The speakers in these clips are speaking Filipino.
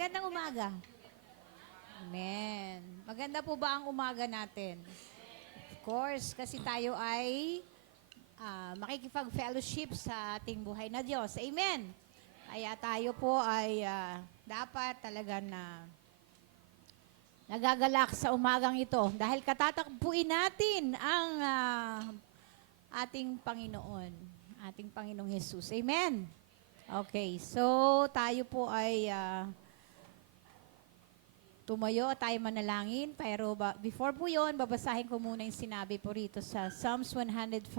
Magandang umaga. Amen. Maganda po ba ang umaga natin? Of course, kasi tayo ay makikipag-fellowship sa ating buhay na Diyos. Amen. Kaya tayo po ay dapat talaga na nagagalak sa umagang ito dahil katatakbuin natin ang ating Panginoong Jesus. Amen. Okay, so tayo po ay tumayo at tayo manalangin. Pero before po yun, babasahin ko muna yung sinabi po rito sa Psalms 105.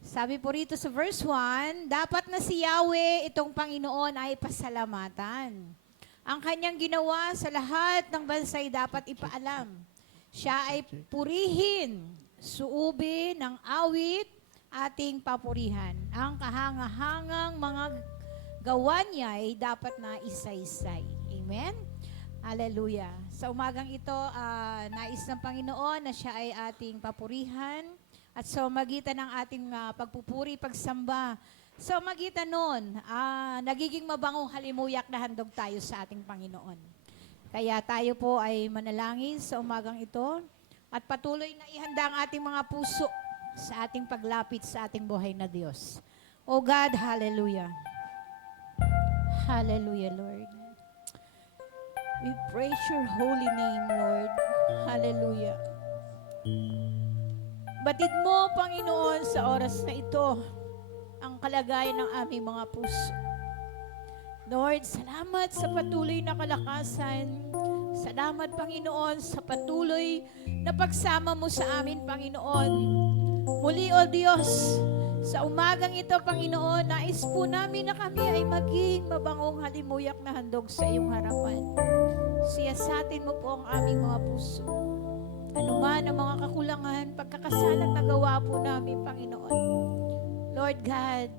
Sabi po rito sa verse 1, dapat na si Yahweh, itong Panginoon, ay pasalamatan. Ang kanyang ginawa sa lahat ng bansay dapat ipaalam. Siya ay purihin, suubin ng awit, ating papurihan. Ang kahangahangang mga gawa niya ay dapat na isa-isay. Amen? Hallelujah. Sa umagang ito, nais ng Panginoon na siya ay ating papurihan at sa magitan ng ating pagpupuri, pagsamba, sa magitan nun, nagiging mabangong halimuyak na handog tayo sa ating Panginoon. Kaya tayo po ay manalangin sa umagang ito at patuloy na ihanda ang ating mga puso sa ating paglapit sa ating buhay na Diyos. O God, hallelujah. Hallelujah, Lord. We praise your holy name, Lord. Hallelujah. Batid mo, Panginoon, sa oras na ito, ang kalagayan ng aming mga puso. Lord, salamat sa patuloy na kalakasan. Salamat, Panginoon, sa patuloy na pagsama mo sa amin, Panginoon. Muli, O Diyos, sa umagang ito, Panginoon, nais po namin na kami ay maging mabangong halimuyak na handog sa iyong harapan. Siyasatin mo po ang aming mga puso. Ano man ang mga kakulangan, pagkakasalang nagawa po namin, Panginoon. Lord God,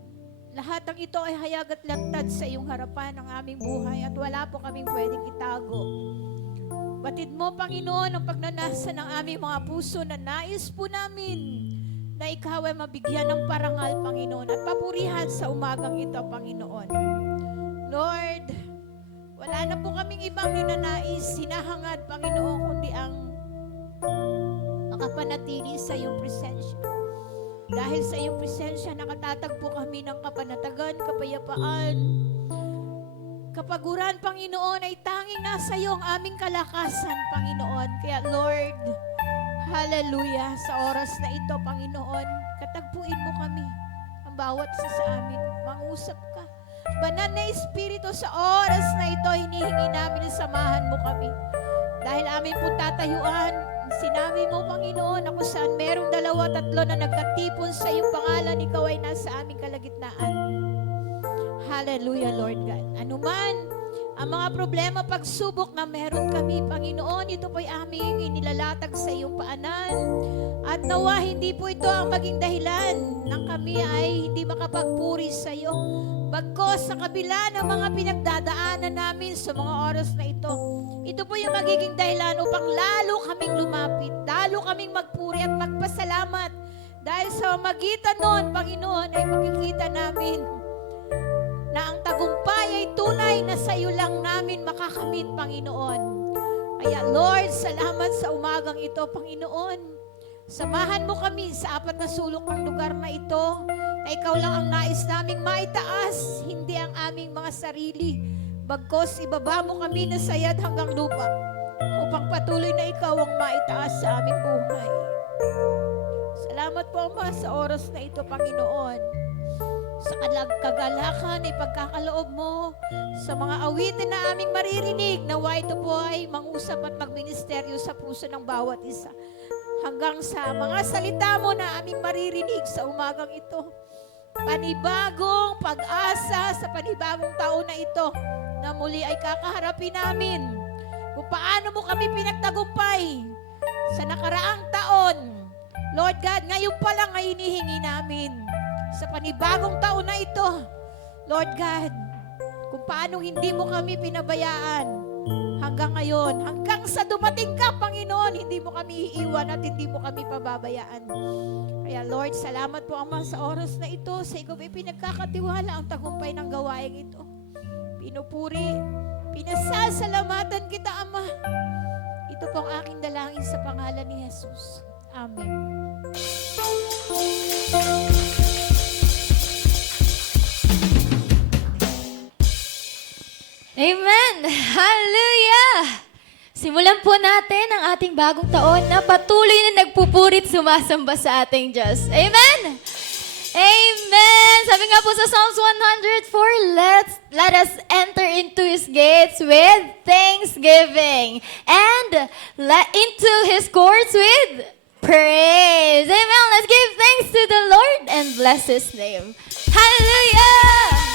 lahat ng ito ay hayag at lantad sa iyong harapan ng aming buhay at wala po kaming pwedeng itago. Batid mo, Panginoon, ang pagnanasa ng aming mga puso na nais po namin na ikaw ay mabigyan ng parangal, Panginoon, at papurihan sa umagang ito, Panginoon. Lord, wala na po kaming ibang ninanais, hinahangad, Panginoon, kundi ang makapanatili sa iyong presensya. Dahil sa iyong presensya, nakatatagpo kami ng kapanatagan, kapayapaan. Kapaguran, Panginoon, ay tanging nasa iyo ang aming kalakasan, Panginoon. Kaya, Lord, hallelujah, sa oras na ito, Panginoon, katagpuin mo kami, ang bawat isa sa amin. Mangusap ka. Banal na Espiritu, sa oras na ito, hinihingi namin na samahan mo kami. Dahil amin po tatayuan, sinabi mo, Panginoon, na kung saan merong 2-3 na nagkatipon sa iyong pangalan, ikaw ay nasa aming kalagitnaan. Hallelujah, Lord God. Anuman ang mga problema, pagsubok na meron kami, Panginoon, ito po'y aming inilalatag sa iyong paanan. At nawa, hindi po ito ang maging dahilan ng kami ay hindi makapagpuri sa iyo. Bagkos sa kabila ng mga pinagdadaanan namin sa mga oras na ito po yung magiging dahilan upang lalo kaming lumapit, lalo kaming magpuri at magpasalamat. Dahil sa magitan noon, Panginoon, ay makikita namin na ang tagumpay ay tunay na sa iyo lang namin makakamit, Panginoon. Kaya Lord, salamat sa umagang ito, Panginoon. Samahan mo kami sa 4 na sulok ng lugar na ito, na ikaw lang ang nais naming maitaas, hindi ang aming mga sarili. Bagkos ibaba mo kami na sayad hanggang lupa, upang patuloy na ikaw ang maitaas sa aming buhay. Salamat po, Ama, sa oras na ito, Panginoon. Sa kagalakan ay pagkakaloob mo sa mga awitin na aming maririnig, nawa ito po ay mangusap at magministeryo sa puso ng bawat isa. Hanggang sa mga salita mo na aming maririnig sa umagang ito. Panibagong pag-asa sa panibagong taon na ito na muli ay kakaharapin namin kung paano mo kami pinagtagumpay sa nakaraang taon. Lord God, ngayon pa lang ay hinihingi namin sa panibagong taon na ito, Lord God, kung paano hindi mo kami pinabayaan hanggang ngayon, hanggang sa dumating ka, Panginoon, hindi mo kami iiwan at hindi mo kami pababayaan. Kaya Lord, salamat po Ama sa oras na ito. Sa ikaw pinagkakatiwala ang tagumpay ng gawaing ito. Pinupuri, pinasasalamatan kita Ama. Ito po ang aking dalangin sa pangalan ni Jesus. Amen. Amen! Hallelujah! Simulan po natin ang ating bagong taon na patuloy na nagpupurit sumasamba sa ating Diyos. Amen! Amen! Sabi nga po sa Psalms 104, let us enter into His gates with thanksgiving and into His courts with praise. Amen! Let's give thanks to the Lord and bless His name. Hallelujah!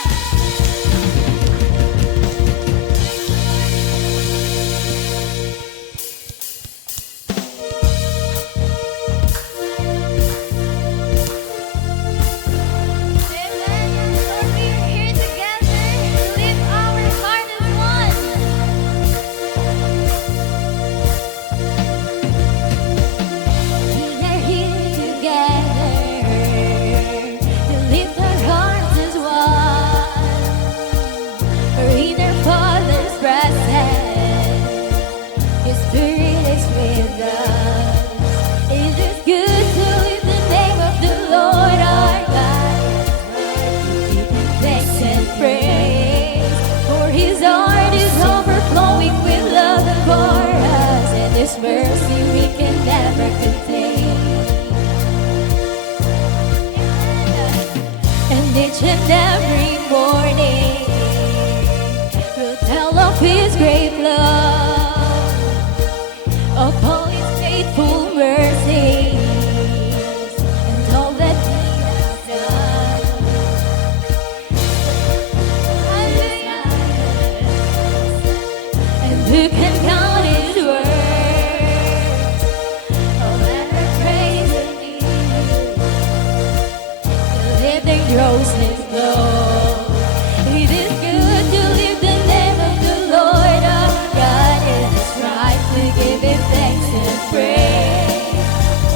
His mercy we can never contain. And each and every morning we'll tell of His great love, of all His faithful mercies, and all that He has done. And who can count His word? Rose His love. It is good to live the name of the Lord our God. It is right to give Him thanks and praise.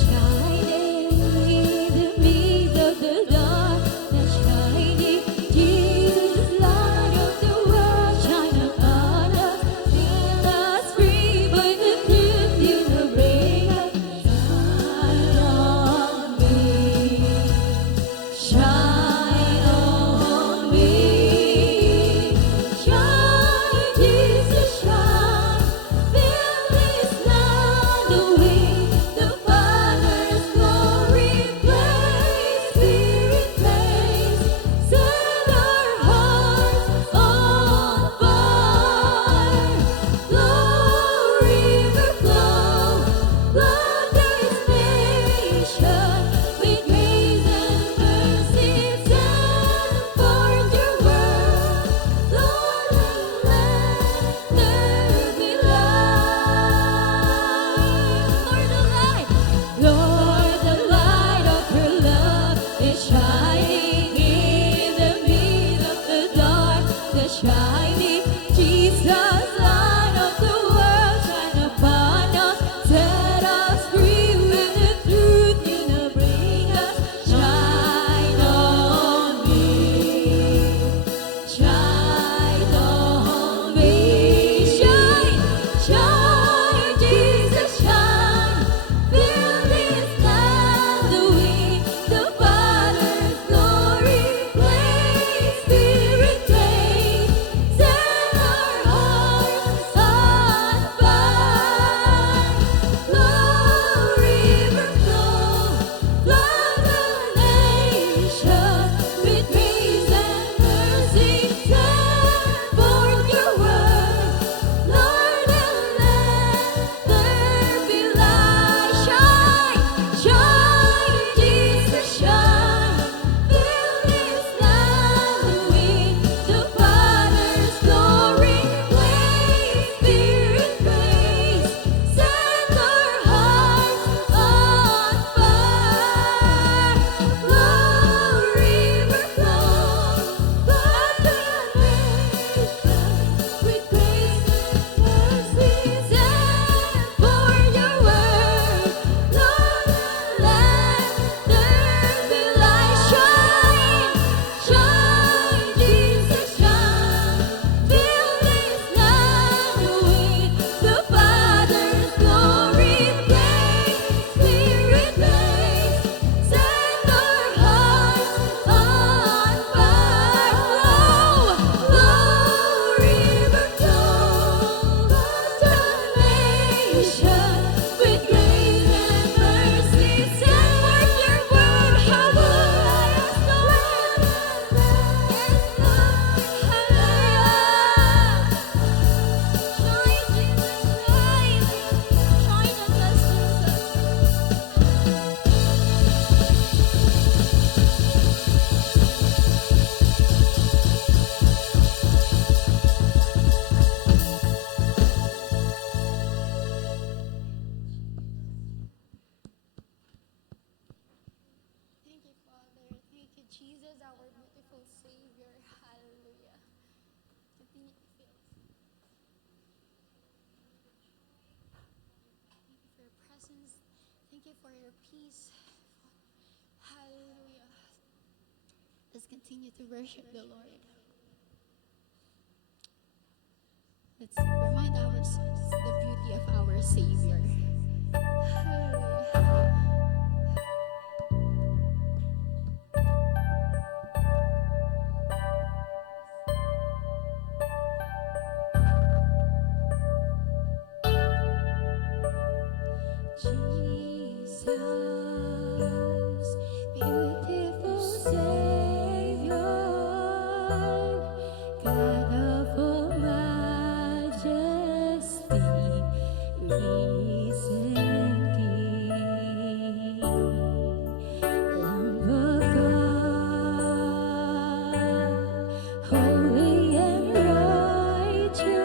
shining in the midst of the darkness, shining. Jesus, light of the world, shine upon us, fill us free by the truth you will bring us. Shine on me, shine, Jesus, shine, fill this land with the Father's glory, blaze, Spirit blaze, set our hearts on fire. Flow, river flow, flood this nation with grace and mercy. Send forth your word, Lord, and let there be light. Lord, the light of your love is shining in the midst of the darkness, shining. Jesus, light of the world, shine upon us, set us free with the truth you know bring us. Shine on me, shine on me, shine, shine, Jesus, shine, fill this land with the Father's glory, blaze, Spirit blaze, set our hearts on fire. Flow, river flow, flood the nation with grace and mercy. Send forth your word, Lord, and let there be light. Shine, shine, Jesus, shine, fill this land with the Father's glory, blaze, Spirit blaze, set our hearts on fire. Flow, river flow, flood the nation with grace and mercy. Send forth your word, Lord, and let there be light. Shine, shine, Jesus, shine, fill this land with the Father's glory, blaze, Spirit blaze, set our hearts on fire. Flow, river flow, flood the nation with grace and mercy. Send forth your word, hallelujah. Shine, Jesus, shine, shine on us, Jesus. Thank you, Father. Thank you, Jesus, our beautiful Savior. Hallelujah. Continue to fill us. Thank you for your presence. Thank you for your peace. Hallelujah. Let's continue to worship the Lord. Let's remind ourselves the beauty of our Savior. Hallelujah. Jesus, beautiful Savior, God of all majesty, risen King, Lamb of God, holy and righteous,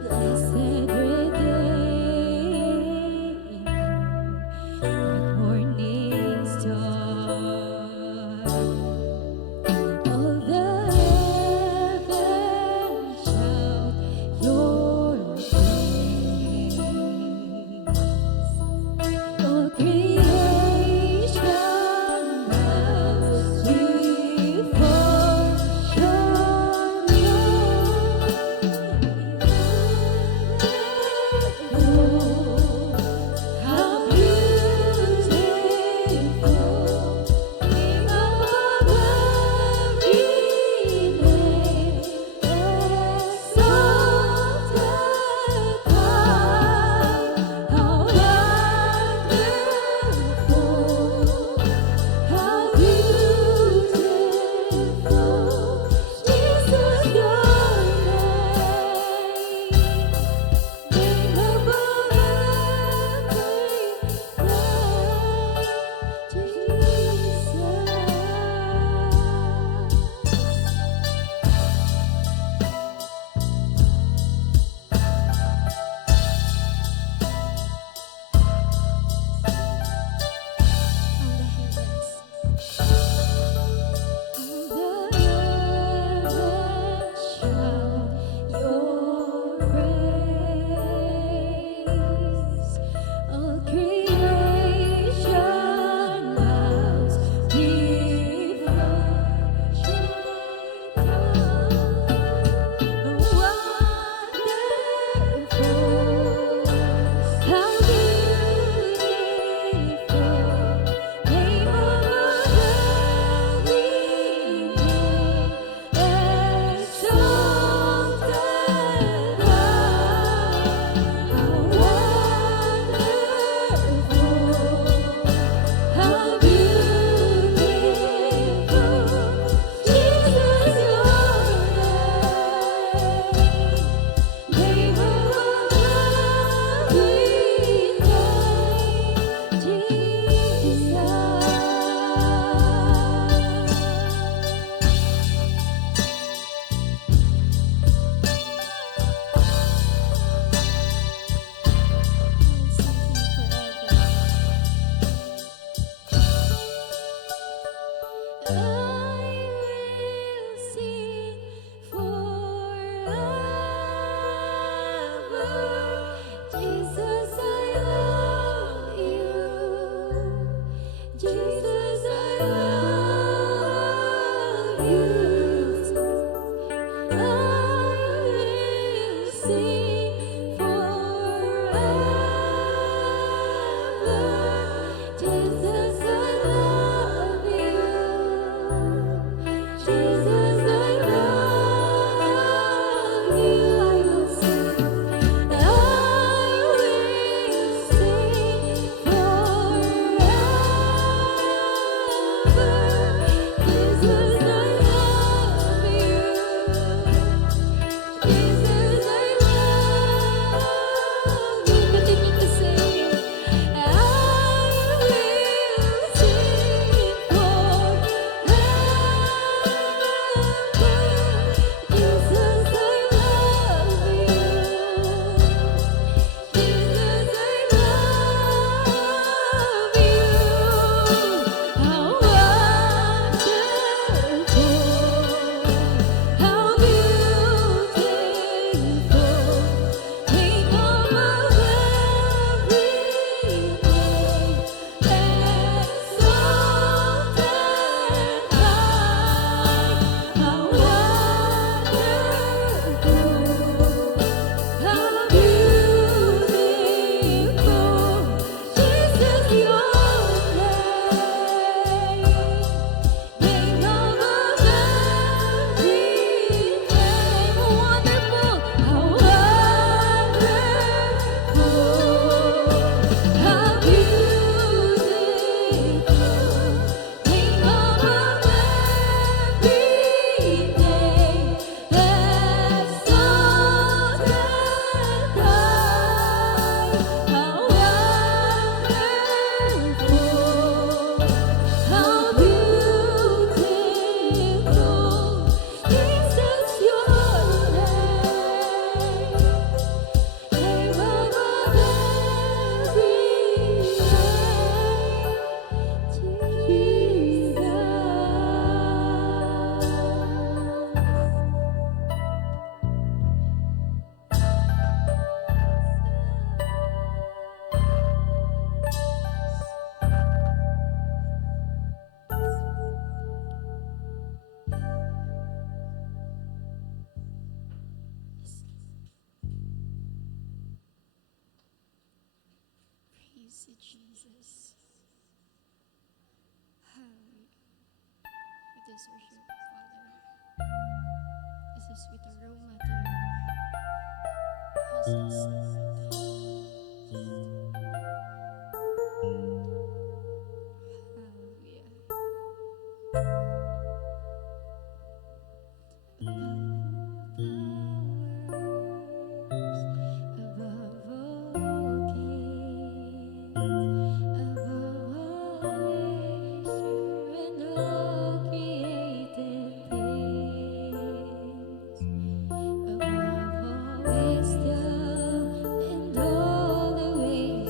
blessed Redeemer. you, Jesus. Hallelujah. For this worship, Father, is a sweet aroma to your presence. Hallelujah. Above all kings, above all nature and all created things, above all wisdom and all the ways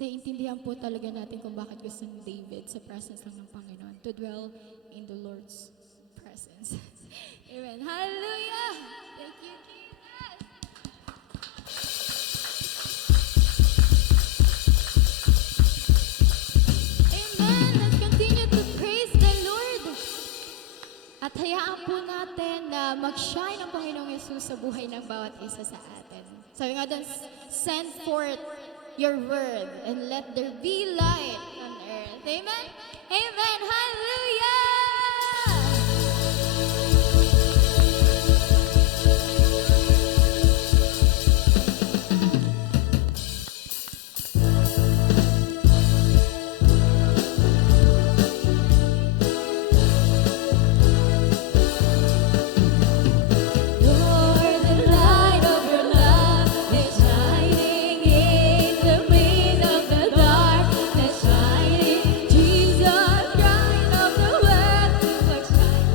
Mas naiintindihan po talaga natin kung bakit gusto ni David sa presence lang ng Panginoon, to dwell in the Lord's presence. Amen. Hallelujah! Thank you, Jesus! Amen! Let's continue to praise the Lord. At hayaan po natin na mag-shine ang Panginoong Yesus sa buhay ng bawat isa sa atin. Sabi nga doon, send forth your word and let there be light on earth. Amen? Amen! Hallelujah! Lord, the light of your love is shining in the midst of the darkness, shining. Jesus Christ of the world, Lord, shine.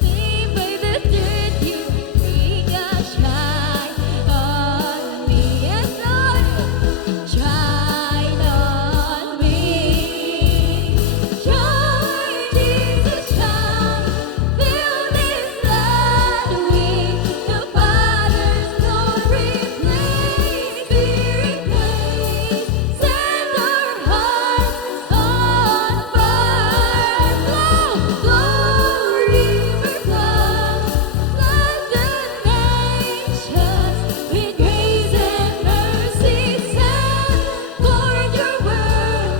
Name by the truth you bring us, shine on me. Yes, Lord, shine on me. Shine, Jesus, shine. Fill this land with the Father's glory. Praise, Spirit, praise. Set our hearts on fire. Flow, river, flow. Flood the nations with grace and mercy. Send forth your word,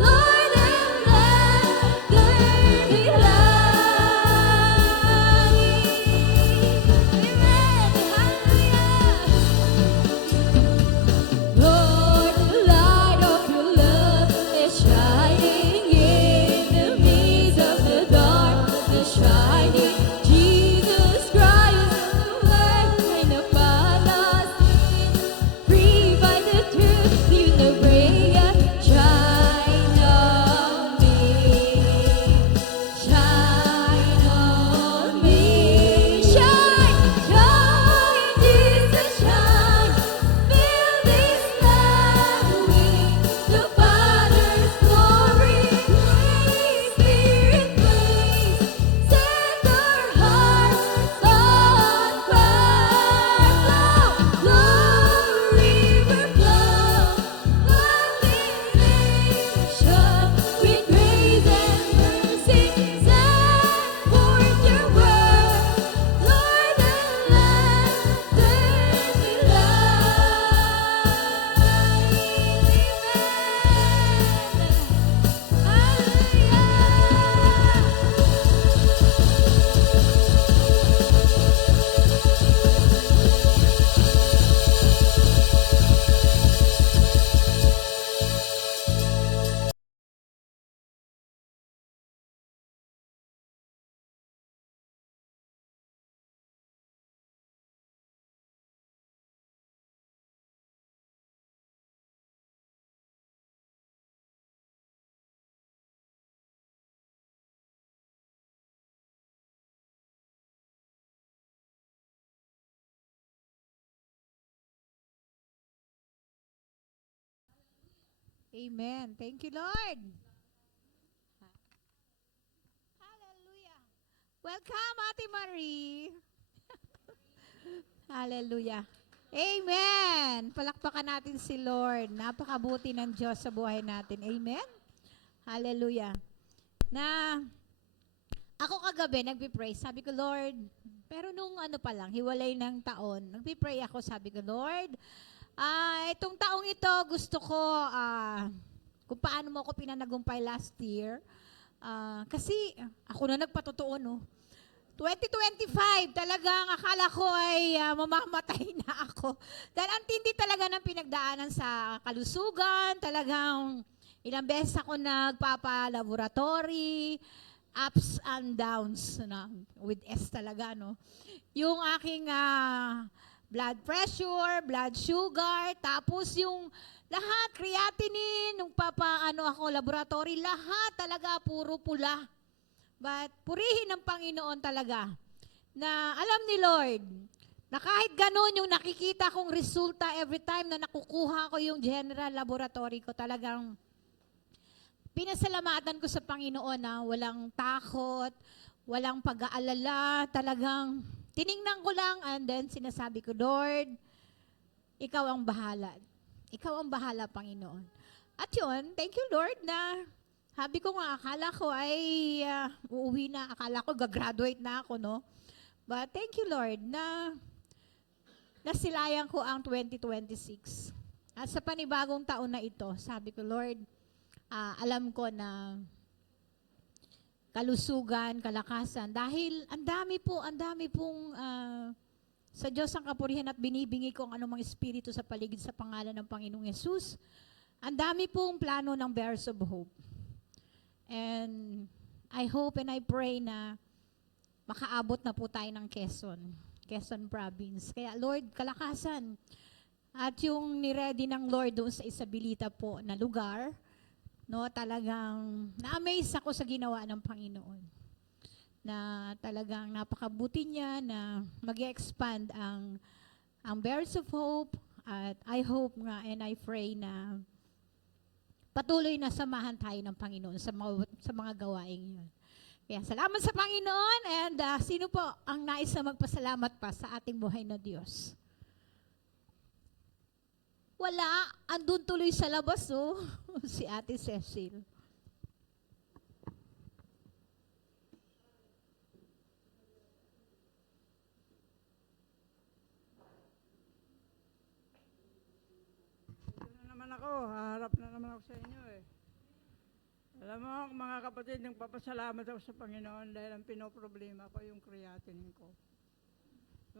Lord, and let there be light. Amen. Hallelujah. Lord, the light of your love is shining in the midst of the darkness, shining. Jesus Christ, the Word, and upon us, free by the truth you the bring, shine on me, shine on me, shine, shine, Jesus, shine. Fill this land with the Father's glory. Praise, Spirit, praise. Set our hearts on fire. Flow, river, flow. Flood this nation with grace and mercy. Send forth your word, Lord, and let there be Amen. Thank you, Lord. Hallelujah. Welcome, Ate Marie. Hallelujah. Amen. Palakpakan natin si Lord. Napakabuti ng Diyos sa buhay natin. Amen. Hallelujah. Na ako kagabi nagpi-pray. Sabi ko, Lord, pero nung ano pa lang, hiwalay ng taon, nagpi-pray ako. Sabi ko, Lord, itong taong ito gusto ko kung paano mo ako pinanagumpay last year. Kasi ako na nagpatotoo, no? 2025, talagang akala ko ay mamamatay na ako. Dahil ang tindi talaga ng pinagdaanan sa kalusugan, talagang ilang beses ako nagpapa-laboratory, ups and downs, na, with S talaga, no? Yung aking blood pressure, blood sugar, tapos yung lahat, creatinine, nung ako, laboratory, lahat talaga puro pula. But purihin ng Panginoon talaga na alam ni Lord Na kahit ganun, yung nakikita kong resulta every time na nakukuha ko yung general laboratory ko, talagang pinasalamatan ko sa Panginoon na walang takot, walang pag-aalala, talagang tiningnan ko lang and then sinasabi ko, Lord, ikaw ang bahala. Ikaw ang bahala, Panginoon. At yun, thank you, Lord, na sabi ko nga, akala ko ay uuwi na, akala ko gagraduate na ako, no? But thank you, Lord, na nasilayan ko ang 2026. At sa panibagong taon na ito, sabi ko, Lord, alam ko na kalusugan, kalakasan, dahil ang dami pong sa Diyos ang kapurihan at binibingi ko ang anumang espiritu sa paligid sa pangalan ng Panginoong Yesus. Ang dami pong plano ng Bears of Hope. And I hope and I pray na makaabot na po tayo ng Quezon Province. Kaya Lord, kalakasan. At yung niready ng Lord doon sa Isabelita po na lugar, no, talagang na-amaze ako sa ginawa ng Panginoon. Na talagang napakabuti niya na mag-expand ang Bears of Hope. At I hope nga and I pray na patuloy na samahan tayo ng Panginoon sa mga gawaing yun. Kaya salamat sa Panginoon and sino po ang nais na magpasalamat pa sa ating buhay na Diyos? Wala, andun tuloy sa labas, oh, si Ate Cecil. Ito na naman ako, haharap na naman ako sa inyo eh. Alam mo, mga kapatid, nagpapasalamat ako sa Panginoon dahil ang pinoproblema ko yung creatinine ko.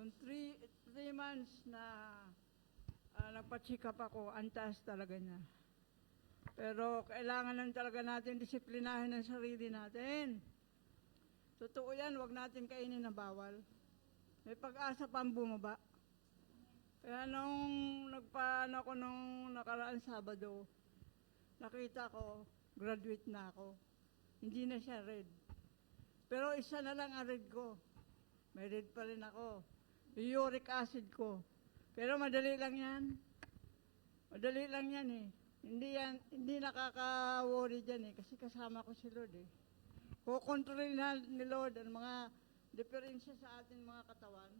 Yung 3 months na nagpa-check up ako, ang taas talaga niya. Pero kailangan lang talaga natin disiplinahin ang sarili natin. Totoo yan, huwag natin kainin na bawal. May pag-asa pa ang bumaba. Kaya nung nagpaano ako nung nakaraan Sabado, nakita ko, graduate na ako. Hindi na siya red. Pero isa na lang ang red ko. May red pa rin ako. Yung uric acid ko. Pero madali lang yan. Madali lang yan eh. Hindi nakaka-worry dyan eh. Kasi kasama ko si Lord eh. Kukontrol na ni Lord ang mga diferensya sa ating mga katawan.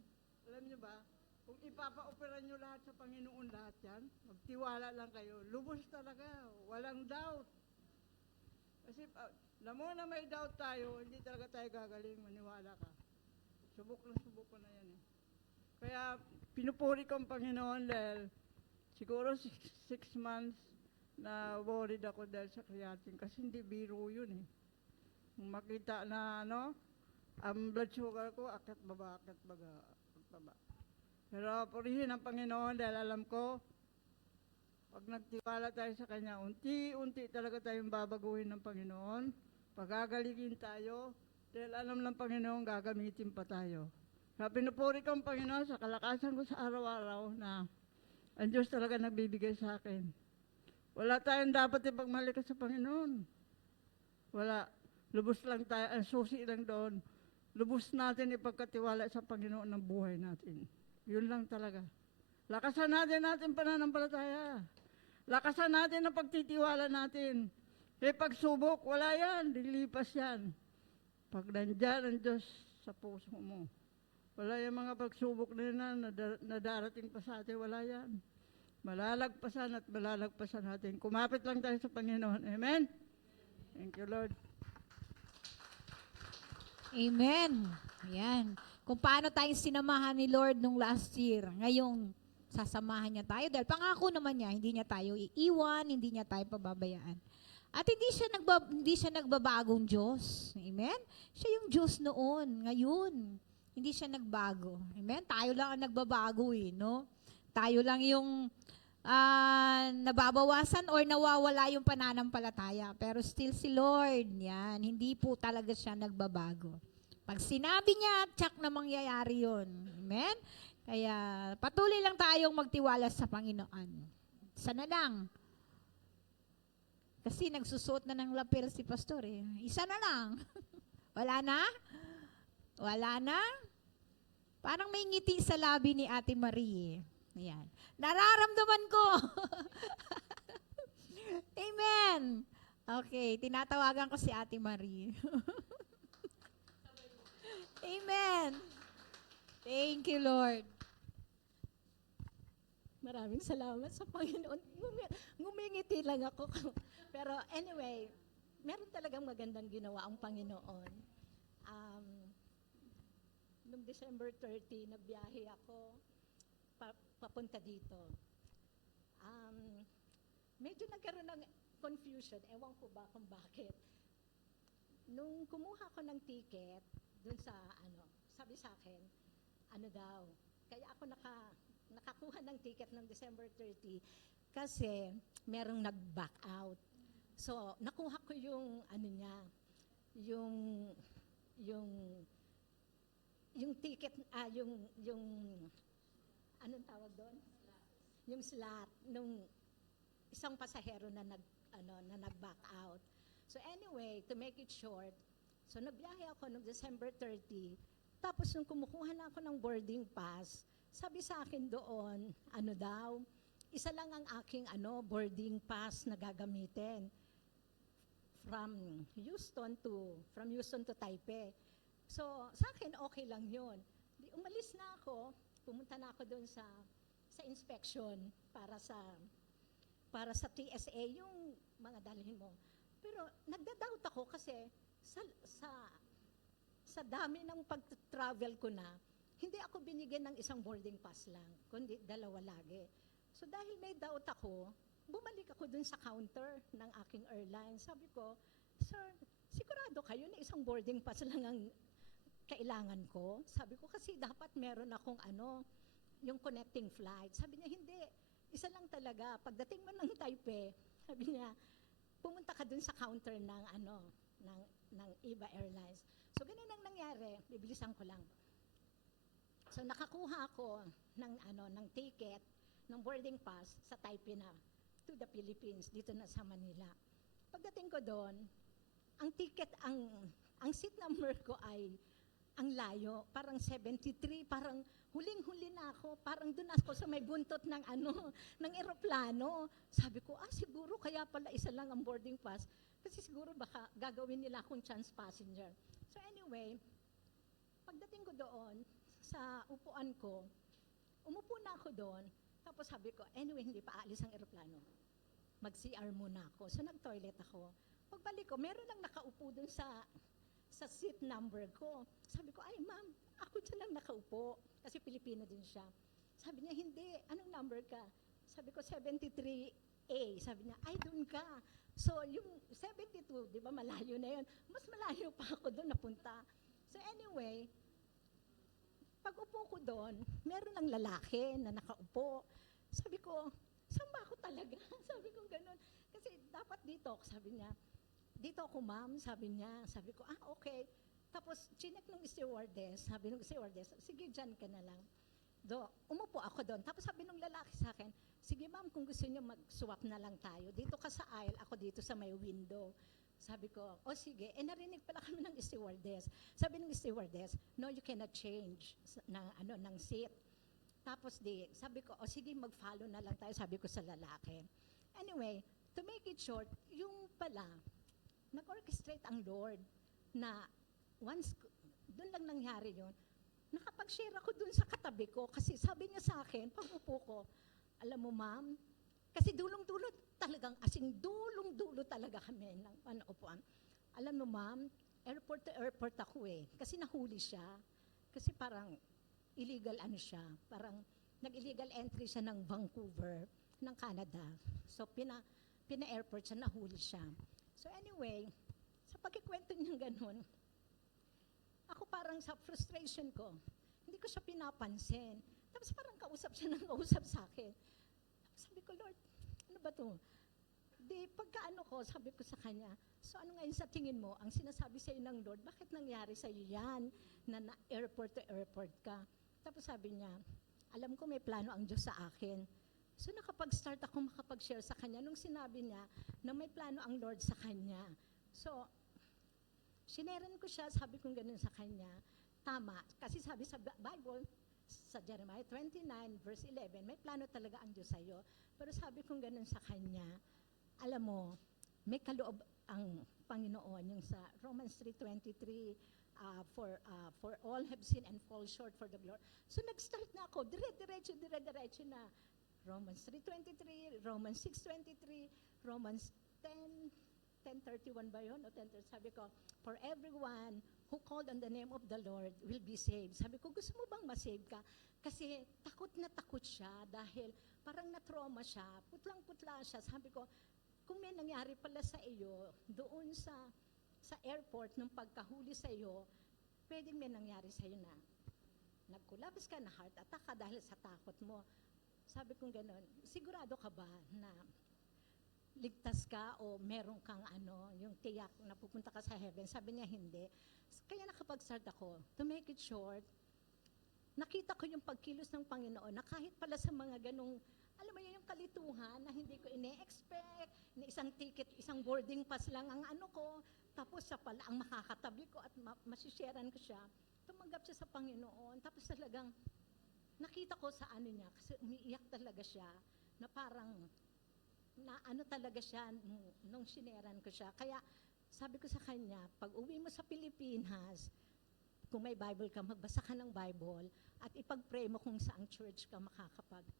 Alam niyo ba? Kung ipapa-opera nyo lahat sa Panginoon lahat yan, magtiwala lang kayo. Lubos talaga. Walang doubt. Kasi alam mo na may doubt tayo, hindi talaga tayo gagaling, maniwala ka. Subok ko na yan eh. Kaya pinupuri ko ang Panginoon dahil siguro 6 months na worried ako dahil sa creatine kasi hindi biro yun eh. Kung makita na ang blood sugar ko, akyat baba. Pero purihin ang Panginoon dahil alam ko, pag nagtiwala tayo sa Kanya, unti-unti talaga tayong babaguhin ng Panginoon. Pagagalingin tayo, dahil alam ng Panginoon, gagamitin pa tayo. Kaya pinupuri ko ang Panginoon sa kalakasan ko sa araw-araw na ang Diyos talaga nagbibigay sa akin. Wala tayong dapat ipagmalika sa Panginoon. Wala. Lubos lang tayo, ang susi lang doon. Lubos natin ipagkatiwala sa Panginoon ng buhay natin. Yun lang talaga. Lakasan natin pananampalataya. Lakasan natin ang pagtitiwala natin. Pagsubok, wala yan. Dilipas yan. Pag nandyan ang Diyos sa puso mo. Wala yung mga pagsubok na darating pa sa atin. Wala yan. Malalagpasan at malalagpasan natin. Kumapit lang tayo sa Panginoon. Amen? Thank you, Lord. Amen. Ayan. Kung paano tayong sinamahan ni Lord nung last year, ngayong sasamahan niya tayo. Dahil pangako naman niya, hindi niya tayo iiwan, hindi niya tayo pababayaan. At hindi siya nagbabagong Diyos. Amen? Siya yung Diyos noon, ngayon. Hindi siya nagbago. Amen? Tayo lang ang nagbabago eh, no? Tayo lang yung nababawasan or nawawala yung pananampalataya. Pero still si Lord, yan, hindi po talaga siya nagbabago. Pag sinabi niya, tsak na mangyayari yun. Amen? Kaya patuloy lang tayong magtiwala sa Panginoon. Sana lang. Kasi nagsusuot na ng lapel si pastor eh. Isa na lang. Wala na? Wala na? Parang may ngiti sa labi ni Ate Marie. Ayan. Nararamdaman ko. Amen. Okay, tinatawagan ko si Ate Marie. Amen. Thank you, Lord. Maraming salamat sa Panginoon. Ngumingiti lang ako. Pero anyway, meron talagang magandang ginawa ang Panginoon. Um, Noong December 30, nagbiyahe ako papunta dito. Medyo nagkaroon ng confusion. Ewan ko ba kung bakit. Nung kumuha ko ng ticket, dun sa sabi sa akin, daw, kaya ako nakakuha ng ticket ng December 30 kasi merong nag-back out. So, nakuha ko yung niya, yung ticket, yung anong tawag doon? Yung slot nung isang pasahero na nag-back out. So anyway, to make it short, so nagbiyahe ako noong December 30, tapos nung kumukuha na ako ng boarding pass, sabi sa akin doon, daw, isa lang ang aking boarding pass na gagamitin from Houston to Taipei. So, sa akin okay lang 'yun. Di umalis na ako, pumunta na ako doon sa inspection para sa TSA yung mga dalhin mo. Pero nagda-doubt ako kasi sa dami ng pag-travel ko na, hindi ako binigyan ng isang boarding pass lang, kundi dalawa lagi. So dahil may doubt ako, bumalik ako dun sa counter ng aking airline. Sabi ko, "Sir, sigurado kayo na isang boarding pass lang ang kailangan ko?" Sabi ko, kasi dapat meron akong yung connecting flight. Sabi niya, "Hindi, isa lang talaga. Pagdating mo ng Taipei," sabi niya, "pumunta ka dun sa counter ng Iba Airlines." So ganun ang nangyari, bibilisan ko lang. So nakakuha ako ng ticket, ng boarding pass sa Taipei na to the Philippines, dito na sa Manila. Pagdating ko doon, ang ticket, ang seat number ko ay ang layo, parang 73, parang huling-huli na ako, parang doon ako sa may buntot ng ng eroplano. Sabi ko, siguro kaya pala isa lang ang boarding pass, kasi siguro baka gagawin nila akong chance passenger. So anyway, pagdating ko doon, sa upuan ko, umupo na ako doon, tapos sabi ko, anyway, hindi pa aalis ang eroplano. Mag-CR muna ako. So nag-toilet ako. Pagbalik ko, meron lang nakaupo doon sa seat number ko. Sabi ko, "Ay ma'am, ako dyan lang nakaupo." Kasi Pilipino din siya. Sabi niya, "Hindi, anong number ka?" Sabi ko, 73A. Sabi niya, "Ay, doon ka." So yung 72, di ba malayo na yun. Mas malayo pa ako doon napunta. So anyway, pag upo ko doon, meron ng lalaki na nakaupo. Sabi ko, "Saan ba ako talaga?" Sabi ko gano'n. Kasi dapat dito, sabi niya. "Dito ako, ma'am," sabi niya. Sabi ko, okay. Tapos, chinek nung stewardess, sabi nung stewardess, "Sige, dyan ka na lang." Umupo ako doon. Tapos sabi nung lalaki sa akin, "Sige ma'am, kung gusto niyo mag-swap na lang tayo. Dito ka sa aisle, ako dito sa may window." Sabi ko, sige. Narinig pala kami ng stewardess. Sabi ng stewardess, "No, you cannot change ng seat." Tapos sabi ko, sige, mag-follow na lang tayo, sabi ko sa lalaki. Anyway, to make it short, yung pala, nag-orchestrate ang Lord na once, doon lang nangyari yun, nakapag-share ako doon sa katabi ko kasi sabi niya sa akin, pag upo ko, "Alam mo ma'am," kasi dulong-dulo talagang, asing dulong-dulo talaga kami ng upuan. "Alam mo ma'am, airport to airport ako kasi nahuli siya. Kasi parang illegal siya, parang nag-illegal entry siya ng Vancouver, ng Canada. So pina-airport siya, nahuli siya." So anyway, sa pagkikwento niyang ganun, ako parang sa frustration ko, hindi ko siya pinapansin. Tapos parang kausap siya ng kausap sa akin. Sabi ko, "Lord, ano ba to?" Pagkaano ko, sabi ko sa kanya, "So ano ngayon sa tingin mo, ang sinasabi sa'yo ng Lord, bakit nangyari sa'yo yan, na airport to airport ka?" Tapos sabi niya, "Alam ko may plano ang Diyos sa akin." So nakapag-start ako makapag-share sa kanya nung sinabi niya na may plano ang Lord sa kanya. So, sineran ko siya, sabi ko ganun sa kanya, tama. Kasi sabi sa Bible, ko, sa Jeremiah 29, verse 11, may plano talaga ang Diyos sa'yo. Pero sabi kong ganun sa kanya, alam mo, may kaloob ang Panginoon, yung sa Romans 3:23, for all have sinned and fall short for the glory. So nag-start na ako, dire-diretso na. Romans 3:23, Romans 6:23, Romans 10:31 ba yun? O 10:30, sabi ko, for everyone who called on the name of the Lord will be saved. Sabi ko, gusto mo bang masave ka? Kasi takot na takot siya dahil parang na-trauma siya, putlang-putla siya. Sabi ko, kung may nangyari pala sa iyo, doon sa airport, nung pagkahuli sa iyo, pwedeng may nangyari sa iyo na nag-collapse ka, na heart attack ka dahil sa takot mo. Sabi kong gano'n, sigurado ka ba na ligtas ka o meron kang yung tiyak na pupunta ka sa heaven? Sabi niya, hindi. Kaya nakapag-start ako. To make it short, nakita ko yung pagkilos ng Panginoon na kahit pala sa mga ganong, alam mo yun, yung kalituhan na hindi ko ine-expect, na isang ticket, isang boarding pass lang ang ko, tapos siya pala ang makakatabi ko at masisharean ko siya, tumanggap siya sa Panginoon, tapos talagang nakita ko sa niya, kasi umiiyak talaga siya, na parang, na talaga siya nung shineran ko siya. Kaya sabi ko sa kanya, pag uwi mo sa Pilipinas, kung may Bible ka, magbasa ka ng Bible at ipag-pray mo kung saang church ka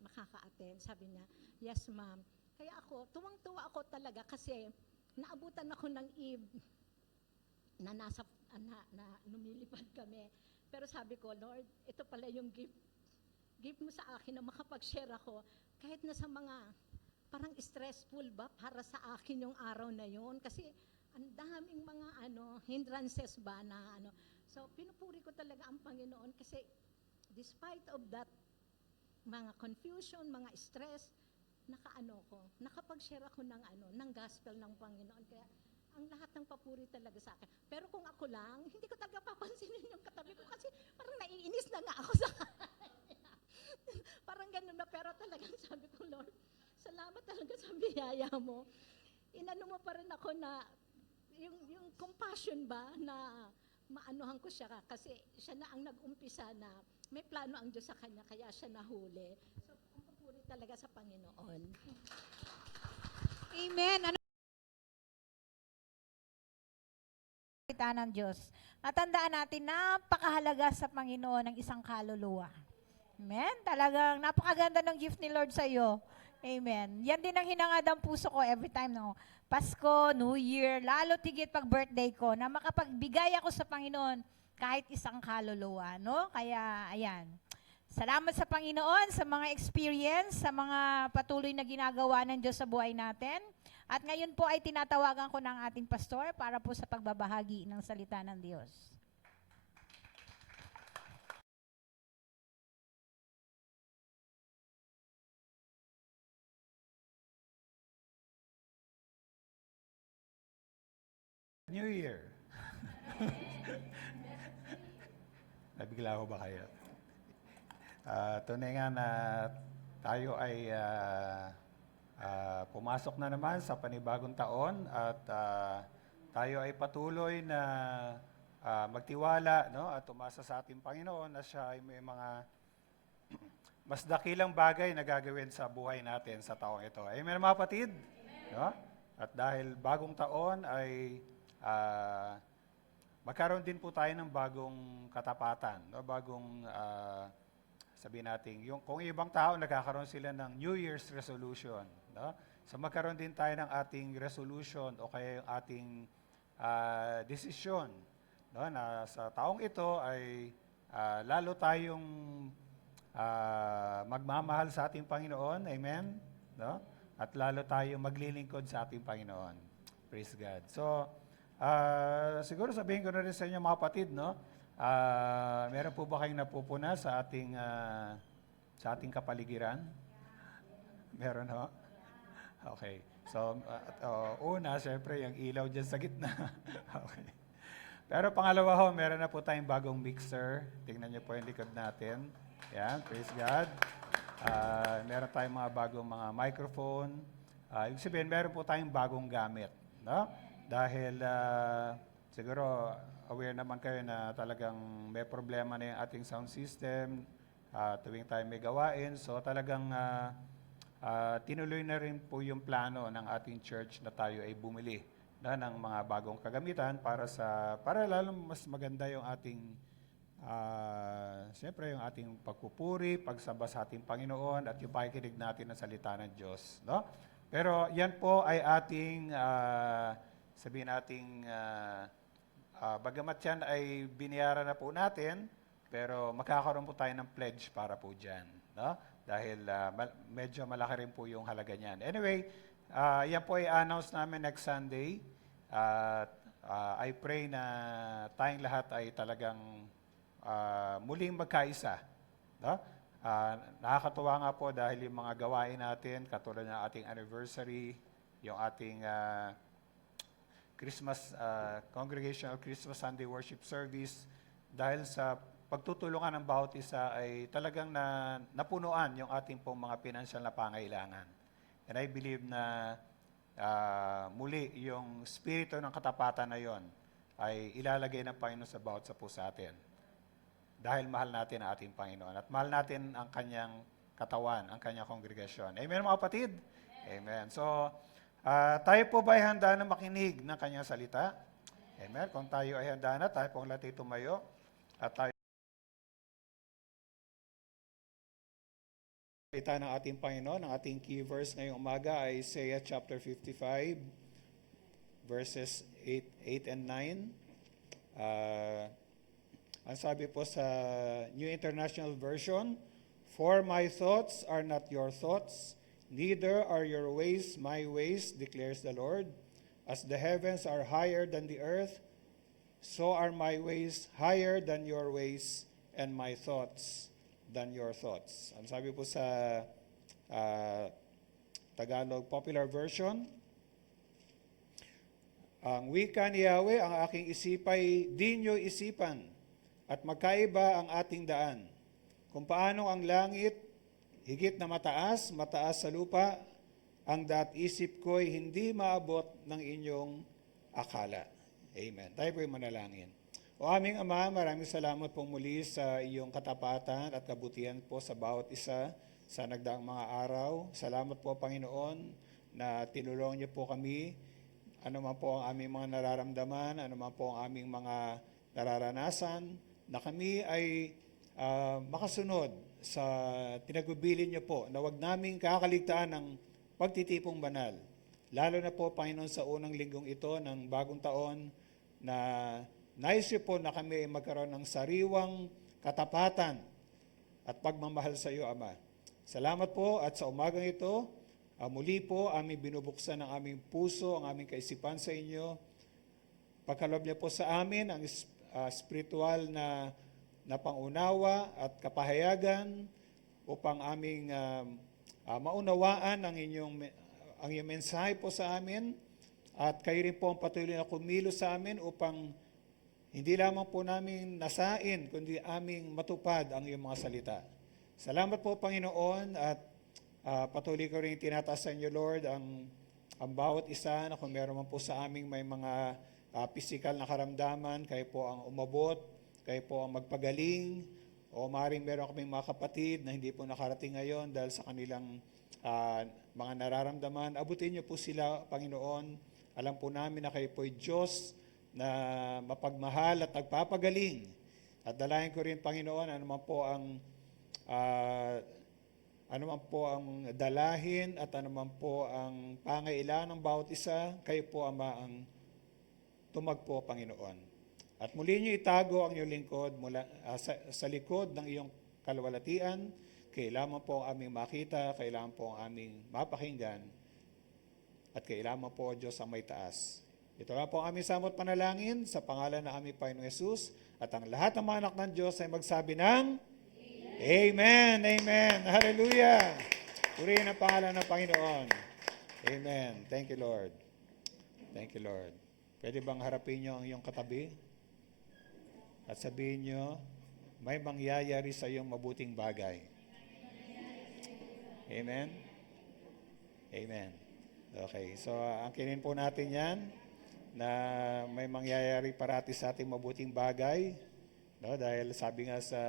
makaka-attend. Sabi niya, yes ma'am. Kaya ako, tuwang-tuwa ako talaga kasi naabutan ako ng Eve na lumilipad kami. Pero sabi ko, Lord, ito pala yung gift mo sa akin na makapag-share ako kahit na sa mga parang stressful ba para sa akin yung araw na yon kasi ang daming mga hindrances ba na So, pinupuri ko talaga ang Panginoon kasi despite of that, mga confusion, mga stress, nakapag-share ako ng gospel ng Panginoon. Kaya, ang lahat ng papuri talaga sa akin. Pero kung ako lang, hindi ko talaga papansinin yung katabi ko kasi parang naiinis na nga ako sa kanya. Parang ganun na, pero talagang sabi ko, Lord, salamat talaga sa biyaya mo. Inano mo pa rin ako na, yung compassion ba, na maanuhan ko siya kasi siya na ang nag-umpisa na may plano ang Diyos sa kanya kaya siya nahuli. So, pupuri talaga sa Panginoon. Amen. Ano kita ng Diyos? Natandaan natin, napakahalaga sa Panginoon ng isang kaluluwa. Amen? Talagang napakaganda ng gift ni Lord sa iyo. Amen. Yan din ang hinangad ang puso ko every time, no? Pasko, New Year, lalo tigit pag birthday ko, na makapagbigay ako sa Panginoon kahit isang kaluluwa, no? Kaya, ayan. Salamat sa Panginoon sa mga experience, sa mga patuloy na ginagawa ng Diyos sa buhay natin. At ngayon po ay tinatawagan ko ng ating pastor para po sa pagbabahagi ng salita ng Diyos. New Year. Nabigla ko ba kayo? Tunay nga na tayo ay pumasok na naman sa panibagong taon at tayo ay patuloy na magtiwala, no, at umasa sa ating Panginoon na siya ay may mga mas dakilang bagay na gagawin sa buhay natin sa taong ito. Amen, mga kapatid? No? At dahil bagong taon ay magkaroon din po tayo ng bagong katapatan, no? Bagong sabihin natin, kung ibang tao nagkakaroon sila ng New Year's resolution, no? So magkaroon din tayo ng ating resolution o kaya yung ating desisyon, no? Na sa taong ito ay lalo tayong magmamahal sa ating Panginoon, amen? No? At lalo tayong maglilingkod sa ating Panginoon. Praise God. So, siguro sabihin ko na rin sa inyo mga kapatid, no? Meron po ba kayong napupuna sa ating kapaligiran? Meron, ho? Okay. So, una, syempre, yung ilaw dyan sa gitna. Okay. Pero pangalawa ho, meron na po tayong bagong mixer. Tingnan niyo po yung likod natin. Yan, praise God. Meron tayong mga bagong mga microphone. Ibig sabihin, meron po tayong bagong gamit. No? Dahil siguro aware naman kayo na talagang may problema na yung ating sound system tuwing tayo may gawain. So talagang tinuloy na rin po yung plano ng ating church na tayo ay bumili ng mga bagong kagamitan para lalo mas maganda yung ating siyempre yung ating pagpupuri, pagsamba sa ating Panginoon at yung pakikinig natin ng salita ng Diyos, no? Pero yan po ay ating sabihin nating bagamat yan ay binayaran na po natin, pero magkakaroon po tayo ng pledge para po dyan, no? Dahil medyo malaki rin po yung halaga niyan. Anyway, yan po ay announce namin next Sunday. At I pray na tayong lahat ay talagang muling magkaisa. No? Nakakatuwa nga po dahil yung mga gawain natin, katulad ng ating anniversary, yung ating Christmas, Congregational Christmas Sunday Worship Service, dahil sa pagtutulungan ng bawat isa ay talagang napunuan yung ating pong mga pinansyal na pangailangan. And I believe na muli yung spirito ng katapatan na yon ay ilalagay ng Panginoon sa bawat sa puso atin. Dahil mahal natin ang ating Panginoon at mahal natin ang kanyang katawan, ang kanyang kongregasyon. Amen mga kapatid? Amen. So, tayo po ba ay handa na makinig ng kanyang salita? Amen. Kung tayo ay handa na, tayo pong lahat tumayo at tayo salita ng ating Panginoon. Ang ating key verse ngayong umaga ay Isaiah chapter 55, verses 8 and 9. Ang sabi po sa New International Version, "For my thoughts are not your thoughts, neither are your ways my ways, declares the Lord. As the heavens are higher than the earth, so are my ways higher than your ways, and my thoughts than your thoughts." Ang sabi po sa Tagalog Popular Version, "Ang wika ni Yahweh, ang aking isipay, di nyo isipan, at magkaiba ang ating daan. Kung paano ang langit, higit na mataas, mataas sa lupa, ang isip ko'y hindi maabot ng inyong akala." Amen. Tayo po'y manalangin. O aming Ama, maraming salamat po muli sa iyong katapatan at kabutihan po sa bawat isa sa nagdaang mga araw. Salamat po, Panginoon, na tinulungan niyo po kami. Ano man po ang aming mga nararamdaman, ano man po ang aming mga nararanasan, na kami ay makasunod sa tinagubilin niyo po, na wag naming kakaligtaan ng pagtitipong banal. Lalo na po, Panginoon, sa unang linggong ito ng bagong taon, na nais niyo po na kami magkaroon ng sariwang katapatan at pagmamahal sa iyo, Ama. Salamat po at sa umagang ito, muli po aming binubuksan ang aming puso, ang aming kaisipan sa inyo. Pagkaloob niyo po sa amin ang spiritual na pangunawa at kapahayagan upang aming maunawaan ang inyong mensahe po sa amin, at kayo rin po ang patuloy na kumilos sa amin upang hindi lamang po namin nasain, kundi aming matupad ang iyong mga salita. Salamat po, Panginoon, at patuloy ko rin tinataas sa inyo, Lord, ang bawat isa na kung meron man po sa aming may mga physical na karamdaman, kayo po ang umabot, kayo po ang magpagaling, o maaaring meron kaming mga kapatid na hindi po nakarating ngayon dahil sa kanilang mga nararamdaman. Abutin niyo po sila, Panginoon. Alam po namin na kayo po'y Diyos na mapagmahal at nagpapagaling. At dalayan ko rin, Panginoon, ano man po ang dalahin at ano man po ang pangailangan ng bawat isa, kayo po, Ama, ang tumagpo, Panginoon. At muli niyo itago ang iyong lingkod mula sa likod ng iyong kalwalatian. Kailangan po ang aming makita, kailangan po ang aming mapakinggan, at kailangan po, Diyos, ang may taas. Ito lang po ang aming samot panalangin sa pangalan ng aming Panginoong Yesus, at ang lahat ng mga anak ng Diyos ay magsabi ng Amen. Amen. Hallelujah. Purihin ang pangalan ng Panginoon. Amen. Thank you, Lord. Thank you, Lord. Pwede bang harapin niyo ang iyong katabi? At sabihin niyo, may mangyayari sa iyong mabuting bagay. Amen? Amen. Okay, so angkinin po natin yan. na may mangyayari parati sa ating mabuting bagay. No? Dahil sabi nga sa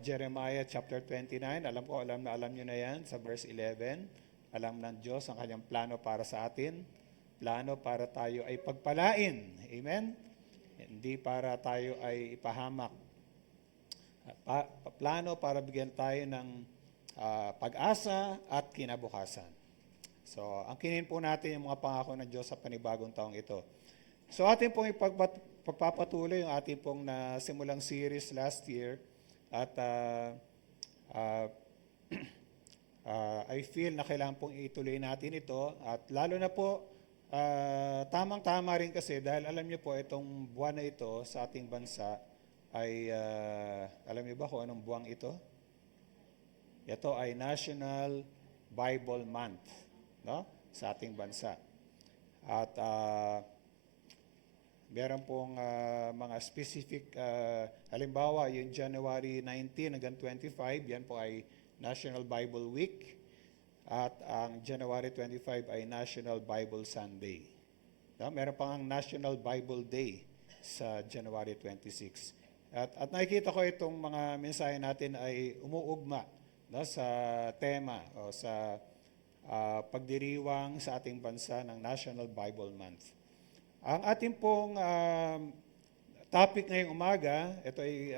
Jeremiah chapter 29, alam nyo na yan, sa verse 11, alam ng Diyos ang kanyang plano para sa atin, plano para tayo ay pagpalain. Amen? Hindi para tayo ay ipahamak. Plano para bigyan tayo ng pag-asa at kinabukasan. So, angkinin po natin yung mga pangako ng Diyos sa panibagong taong ito. So, atin pong pagpapatuloy yung ating pong nasimulang series last year. At I feel na kailangan pong ituloy natin ito. At lalo na po, tamang-tama rin kasi dahil alam niyo po, itong buwan na ito sa ating bansa ay, alam niyo ba kung anong buwang ito? Ito ay National Bible Month, no? Sa ating bansa. At meron pong mga specific, halimbawa yung January 19 hanggang 25, yan po ay National Bible Week. At ang January 25 ay National Bible Sunday. No? Meron pang National Bible Day sa January 26. At nakikita ko itong mga mensahe natin ay umuugma, no, sa tema o sa pagdiriwang sa ating bansa ng National Bible Month. Ang ating pong topic ngayong umaga, ito ay,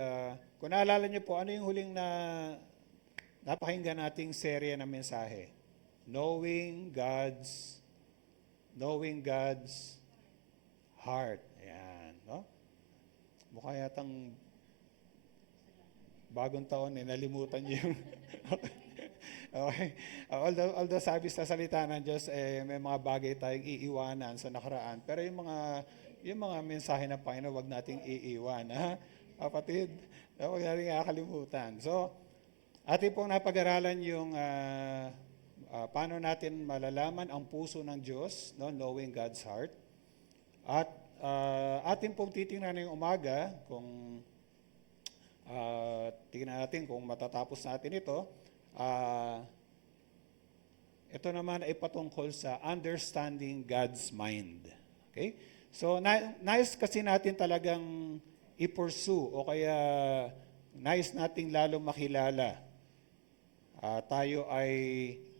kung naalala niyo po, ano yung huling napakinggan nating serye ng mensahe? Knowing God's heart. Ayan, no? Mukha yatang bagong taon, nalimutan niyo yung okay. Although sabi sa salita ng Diyos, may mga bagay tayong iiwanan sa nakaraan. Pero yung mga mensahe ng Panginoon, wag nating iiwan. Ha? Kapatid, wag nating kakalimutan. So, ating pong napag-aralan yung paano natin malalaman ang puso ng Diyos, no? Knowing God's heart. At ating pong titingnan ngayong umaga, kung tingnan natin kung matatapos natin ito, ito naman ay patungkol sa understanding God's mind. Okay? So, nais kasi natin talagang i-pursue o kaya nais nating lalong makilala. Tayo ay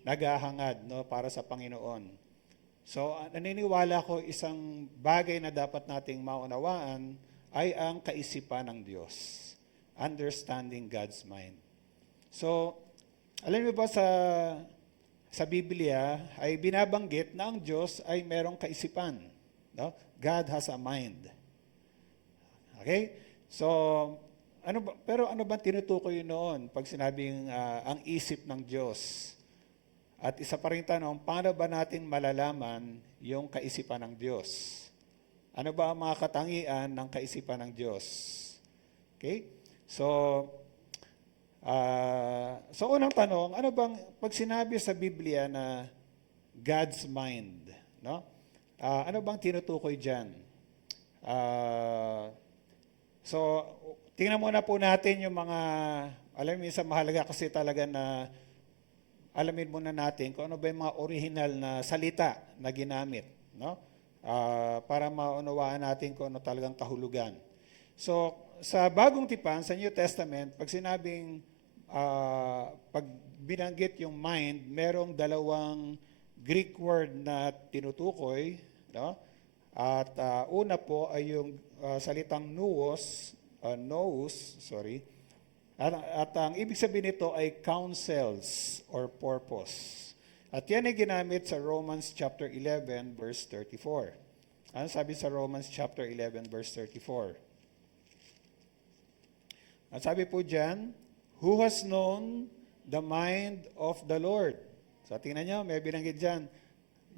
naghahangad, no, para sa Panginoon. So, naniniwala ko isang bagay na dapat nating maunawaan ay ang kaisipan ng Diyos. Understanding God's mind. So, alam niyo ba sa Biblia ay binabanggit na ang Diyos ay merong kaisipan. No? God has a mind. Okay? So, pero ano ba tinutukoy noon pag sinabing ang isip ng Diyos? At isa pa rin tanong, paano ba natin malalaman yung kaisipan ng Diyos? Ano ba ang mga katangian ng kaisipan ng Diyos? Okay? So unang tanong, ano bang, pag sinabi sa Biblia na God's mind, no? Ano bang tinutukoy dyan? So, tingnan muna po natin yung mga, alam mo, minsan mahalaga kasi talaga na alamin muna natin kung ano ba yung mga original na salita na ginamit, no? Para maunawaan natin kung ano talagang kahulugan. So, sa Bagong Tipan, sa New Testament, pag sinabing, pag binanggit yung mind, merong dalawang Greek word na tinutukoy, no? At una po ay yung salitang nous, At ang ibig sabihin nito ay counsels or purpose. At yan ay ginamit sa Romans chapter 11 verse 34. Ano sabi sa Romans chapter 11 verse 34? At sabi po dyan, who has known the mind of the Lord? So tingnan nyo, may binanggit dyan.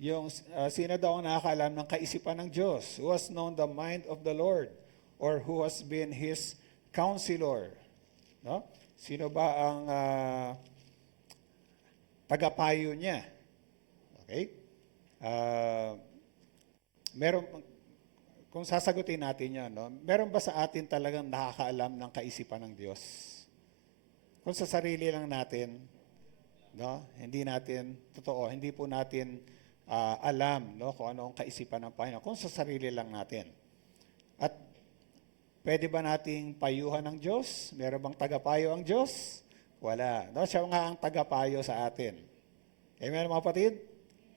Yung sino daw ang nakakaalam ng kaisipan ng Diyos? Who has known the mind of the Lord? Or who has been His counselor? No? Sino ba ang tagapayo niya? Okay? Kung sasagutin natin yan, no? Meron ba sa atin talagang nakakaalam ng kaisipan ng Diyos? Kung sa sarili lang natin, no? Hindi natin, totoo, hindi po natin alam, no, kung ano ang kaisipan ng Panginoon, kung sa sarili lang natin. At pwede ba nating payuhan ng Diyos? Meron bang tagapayo ang Diyos? Wala. No, siya nga ang tagapayo sa atin. Amen, mga kapatid?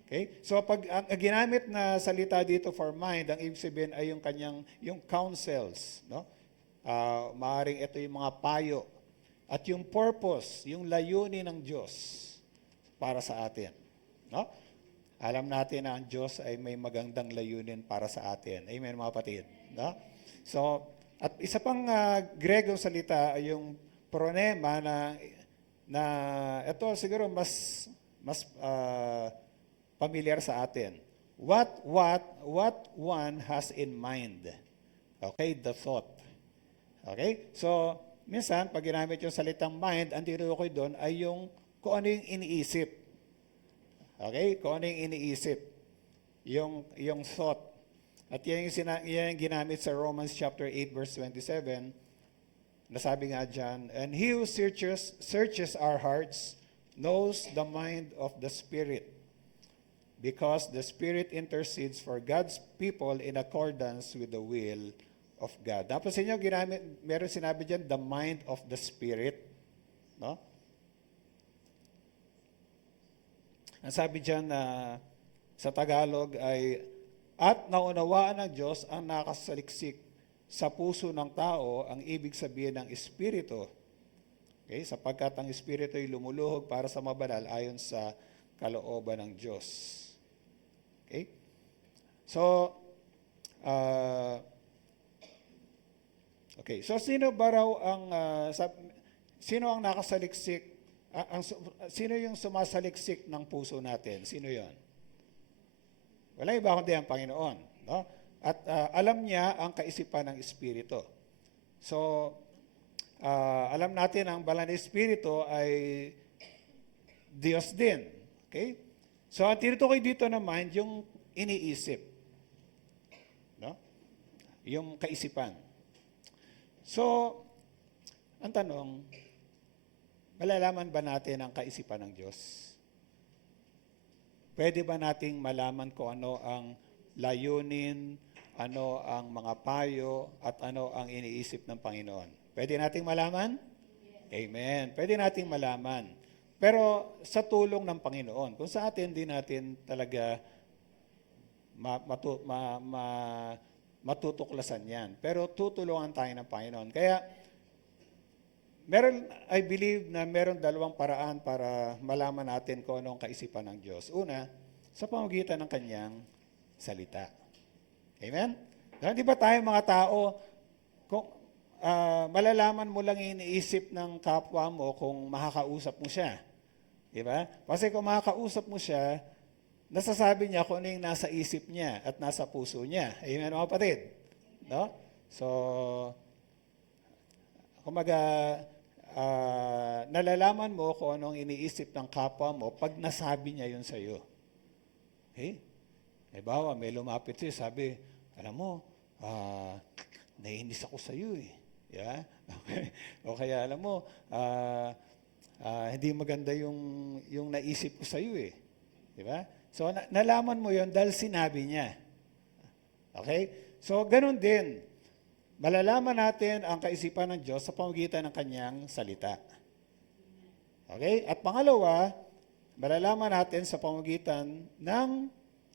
Okay? So pag ang ginamit na salita dito for mind, ang ibig sabihin ay yung counsels, no? Maaring ito yung mga payo at yung purpose, yung layunin ng Diyos para sa atin, no? Alam natin na ang Diyos ay may magandang layunin para sa atin. Amen, mga kapatid, no? So, at isa pang Gregong salita ay yung pronema na ito siguro mas familiar sa atin. What one has in mind. Okay, the thought. Okay? So, minsan, pag ginamit yung salitang mind, ang tinutukoy doon ay yung kung ano yung iniisip. Okay? Kung ano yung iniisip. Yung thought. At yan yung ginamit sa Romans chapter 8, verse 27. Nasabi nga dyan, and he who searches our hearts knows the mind of the Spirit, because the Spirit intercedes for God's people in accordance with the will of God. Tapos inyo, meron sinabi dyan, the mind of the Spirit. No? Ang sabi dyan sa Tagalog ay, at naunawaan ng Diyos ang nakasaliksik sa puso ng tao, ang ibig sabihin ng Espiritu. Okay? Sapagkat ang Espiritu ay lumuluhog para sa mabanal ayon sa kalooban ng Diyos. Okay? So, okay. So, sino ba raw sino ang nakasaliksik, sino yung sumasaliksik ng puso natin? Sino yon? Wala iba kundi ang Panginoon. No? At alam niya ang kaisipan ng Espiritu. So, alam natin ang banal na Espiritu ay Diyos din. Okay? So, ang tinutukoy dito na mind, yung iniisip. No? Yung kaisipan. So, ang tanong, malalaman ba natin ang kaisipan ng Diyos? Pwede ba nating malaman kung ano ang layunin, ano ang mga payo, at ano ang iniisip ng Panginoon? Pwede nating malaman? Amen. Pwede nating malaman. Pero sa tulong ng Panginoon, kung sa atin, di natin talaga matutuklasan yan. Pero tutulungan tayo ng Panginoon. Kaya, I believe na meron dalawang paraan para malaman natin kung ano ang kaisipan ng Diyos. Una, sa pamamagitan ng Kanyang salita. Amen? Di ba tayo mga tao, kung malalaman mo lang iniisip ng kapwa mo kung makakausap mo siya. Di ba? Kasi kung makakausap mo siya, nasasabi niya kung ano yung nasa isip niya at nasa puso niya. Amen, mga kapatid? No? So, kumaga, nalalaman mo kung anong iniisip ng kapwa mo pag nasabi niya yun sa'yo. Okay? Halimbawa, may lumapit sa'yo, sabi, alam mo, naiinis ako sa'yo eh. Yeah? Okay? O kaya, alam mo, hindi maganda yung naisip ko sa'yo eh. Di ba? So, nalaman mo yun dahil sinabi niya. Okay? So, ganun din. Malalaman natin ang kaisipan ng Diyos sa pamamagitan ng Kanyang salita. Okay? At pangalawa, malalaman natin sa pamamagitan ng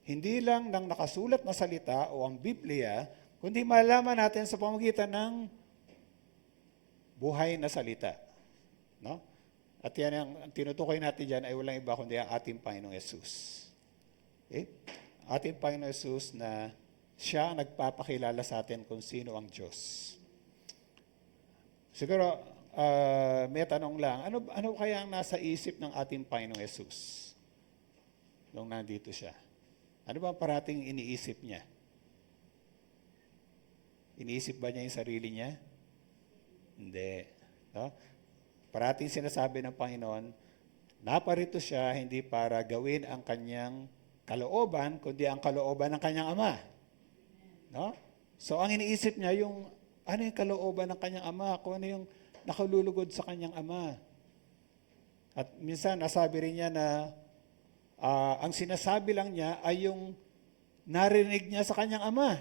hindi lang ng nakasulat na salita o ang Biblia, kundi malalaman natin sa pamamagitan ng buhay na salita. No? At yan ang tinutukoy natin dyan ay walang iba kundi ang ating Panginoong Yesus. Okay? Ating Panginoong Yesus na siya ang nagpapakilala sa atin kung sino ang Diyos. Siguro, may tanong lang, ano kaya ang nasa isip ng ating Panginoong Yesus nung nandito siya? Ano ba ang parating iniisip niya? Iniisip ba niya yung sarili niya? Hindi. No? Parating sinasabi ng Panginoon, naparito siya hindi para gawin ang kanyang kalooban, kundi ang kalooban ng kanyang Ama. No? So, ang iniisip niya, ano yung kalooban ng kanyang Ama, kung ano yung nakalulugod sa kanyang Ama. At minsan, nasabi rin niya na ang sinasabi lang niya ay yung narinig niya sa kanyang ama.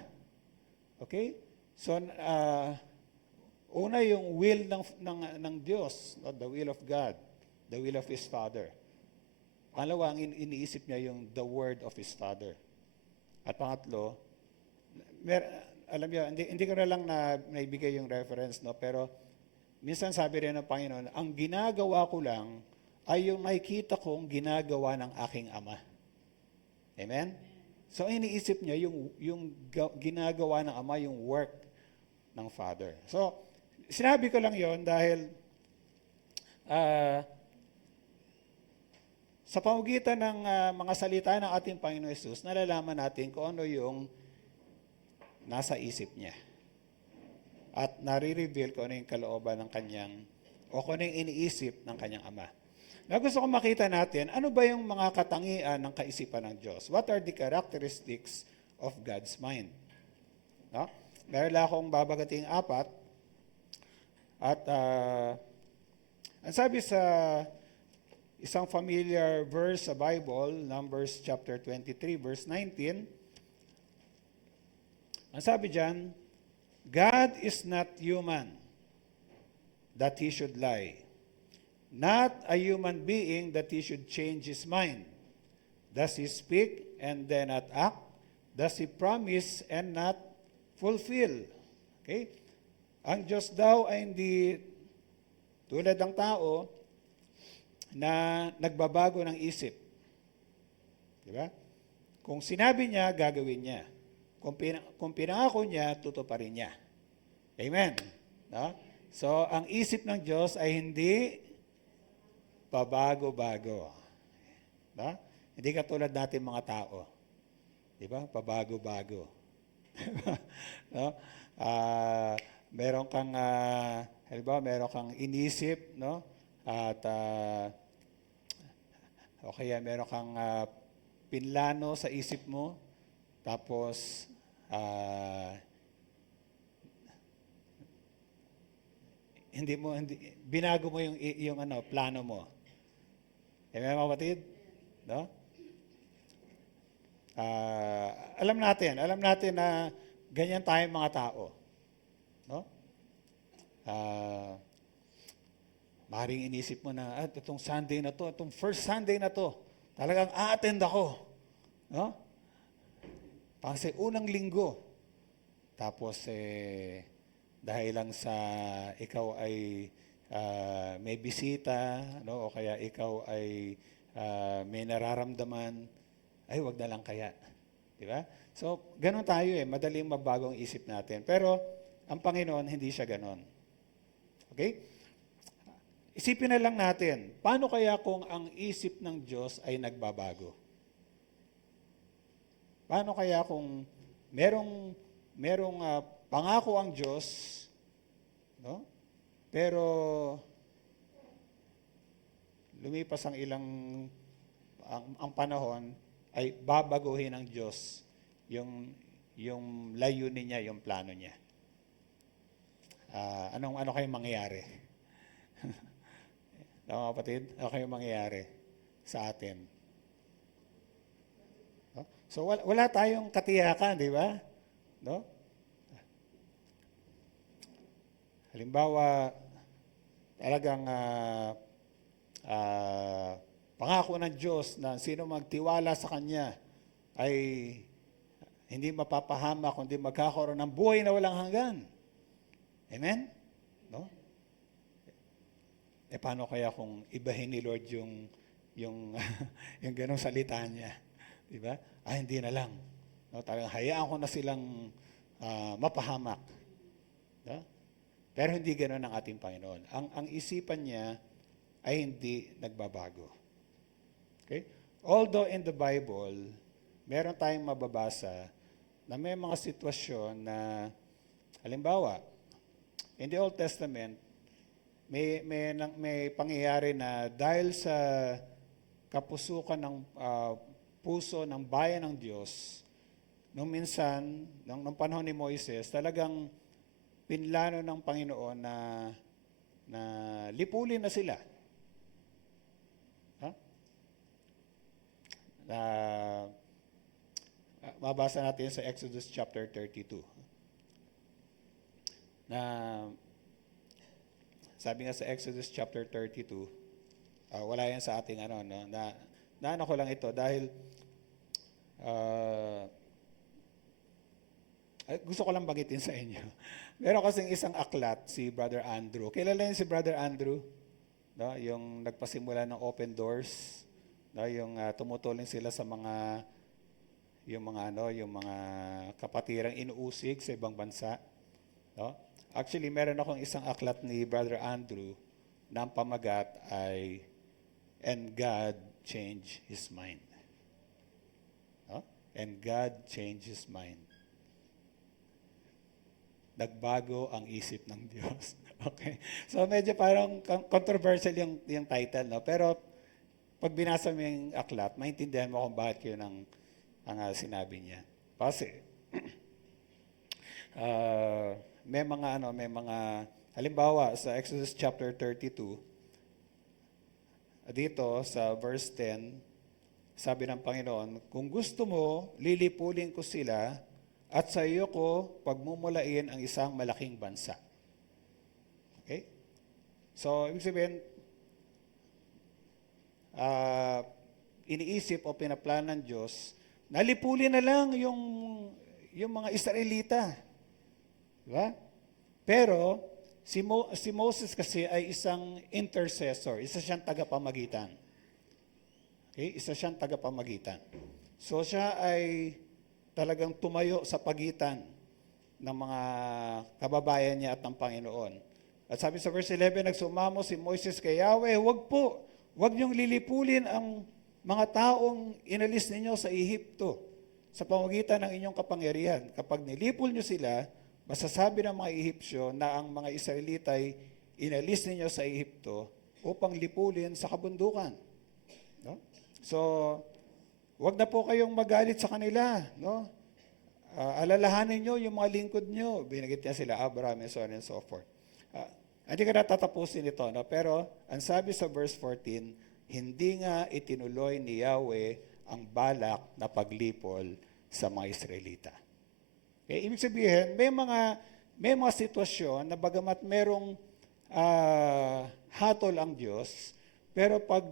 Okay? So, una yung will ng Diyos, no? The will of God, the will of His Father. Pangalawa, ang iniisip niya yung the word of His Father. At pangatlo, alam niyo, hindi ko na lang na naibigay yung reference, no? Pero minsan sabi rin ng Panginoon, ang ginagawa ko lang ay yung nakikita kong ginagawa ng aking ama. Amen? So, iniisip niya yung ginagawa ng ama, yung work ng Father. So, sinabi ko lang yon dahil sa pamamagitan ng mga salita ng ating Panginoon Hesus, nalalaman natin kung ano yung nasa isip niya. At nare-reveal kung ano yung kalooban ng kanyang, o kung ano yung iniisip ng kanyang ama. Na gusto ko makita natin, ano ba yung mga katangian ng kaisipan ng Diyos? What are the characteristics of God's mind? No? Meron lang akong babagating 4. At ang sabi sa isang familiar verse sa Bible, Numbers chapter 23, verse 19, ang sabi dyan, God is not human that He should lie. Not a human being that He should change His mind. Does He speak and then not act? Does He promise and not fulfill? Okay? Ang Diyos daw ay hindi tulad ng tao na nagbabago ng isip. Di ba? Kung sinabi niya, gagawin niya. Kung pinangako niya, tutuparin niya. Amen? No? So, ang isip ng Diyos ay hindi pabago-bago. No? Hindi katulad natin mga tao. Di ba? Pabago-bago. No? Meron kang, halimbawa, meron kang inisip, no? At, o kaya meron kang pinlano sa isip mo, tapos, binago mo yung plano mo. Amen, mga kapatid? No? Alam natin na ganyan tayong mga tao. No? Maring inisip mo na, itong Sunday na to, itong first Sunday na to, talagang a-attend ako. No? Kasi unang linggo. Tapos, dahil lang sa ikaw ay may bisita, no? O kaya ikaw ay may nararamdaman, ay wag na lang kaya. Di ba? So, ganun tayo madaling mabago ang isip natin. Pero, ang Panginoon, hindi siya ganon. Okay? Isipin na lang natin, paano kaya kung ang isip ng Diyos ay nagbabago? Paano kaya kung merong pangako ang Diyos, no? Pero lumipas ang ang panahon ay babaguhin ng Diyos yung layunin niya, yung plano niya. Ano kayong mangyayari? Mga kapatid, ano kayong mangyayari sa atin? No? So wala tayong katiyakan, di ba? No? Halimbawa, talagang pangako ng Diyos na sino magtiwala sa Kanya ay hindi mapapahama kundi magkakaroon ng buhay na walang hanggan. Amen? No? Paano kaya kung ibahin ni Lord yung ganong salita niya? Di ba? Hindi na lang. No? Talagang hayaan ko na silang mapahamak. No? Pero hindi ganoon ang ating Panginoon. Ang isipan niya ay hindi nagbabago. Okay? Although in the Bible, meron tayong mababasa na may mga sitwasyon na, halimbawa, in the Old Testament, may pangyayari na dahil sa kapusukan ng puso ng bayan ng Diyos, nung minsan, nung panahon ni Moises, talagang pinlano ng Panginoon na lipulin na sila. na mabasa natin sa Exodus chapter 32. Na sabi nga sa Exodus chapter 32, wala yan sa ating ano, no, na ano ko lang ito dahil gusto ko lang bagitin sa inyo. Meron kasing isang aklat, si Brother Andrew. Kilala niyo si Brother Andrew? No, yung nagpasimula ng Open Doors, no, yung tumutulong sila sa mga yung mga kapatirang inuusig sa ibang bansa, no? Actually, meron akong isang aklat ni Brother Andrew na ang pamagat ay And God Changed His Mind. No? And God Changed His Mind. Nagbago ang isip ng Diyos. Okay? So medyo parang controversial yung title, no? Pero pag binasa mo yung aklat, maintindihan mo kung bakit yun ang sinabi niya. Kasi may mga halimbawa sa Exodus chapter 32 dito sa verse 10, sabi ng Panginoon, kung gusto mo, lilipulin ko sila at sa iyo ko pagmumulain ang isang malaking bansa. Okay? So, ibig sabihin, iniisip o pinaplano ng Diyos, nalipulin na lang yung mga Israelita. Diba? Pero, si Moses kasi ay isang intercessor, isa siyang tagapamagitan. Okay? Isa siyang tagapamagitan. So, siya ay talagang tumayo sa pagitan ng mga kababayan niya at ng Panginoon. At sabi sa verse 11, nagsumamo si Moises kay Yahweh, huwag niyong lilipulin ang mga taong inalis ninyo sa Ehipto sa pamamagitan ng inyong kapangyarihan. Kapag nilipol niyo sila, masasabi ng mga Ehipsyo na ang mga Israelita ay inalis ninyo sa Ehipto upang lipulin sa kabundukan. No? So, huwag na po kayong magalit sa kanila. No? Alalahanin nyo yung mga lingkod nyo. Binagit niya sila, Abraham, and so on and so forth. Hindi ka natatapusin ito. No? Pero, ang sabi sa verse 14, hindi nga itinuloy ni Yahweh ang balak na paglipol sa mga Israelita. Okay? Ibig sabihin, may mga sitwasyon na bagamat merong hatol ang Diyos, pero pag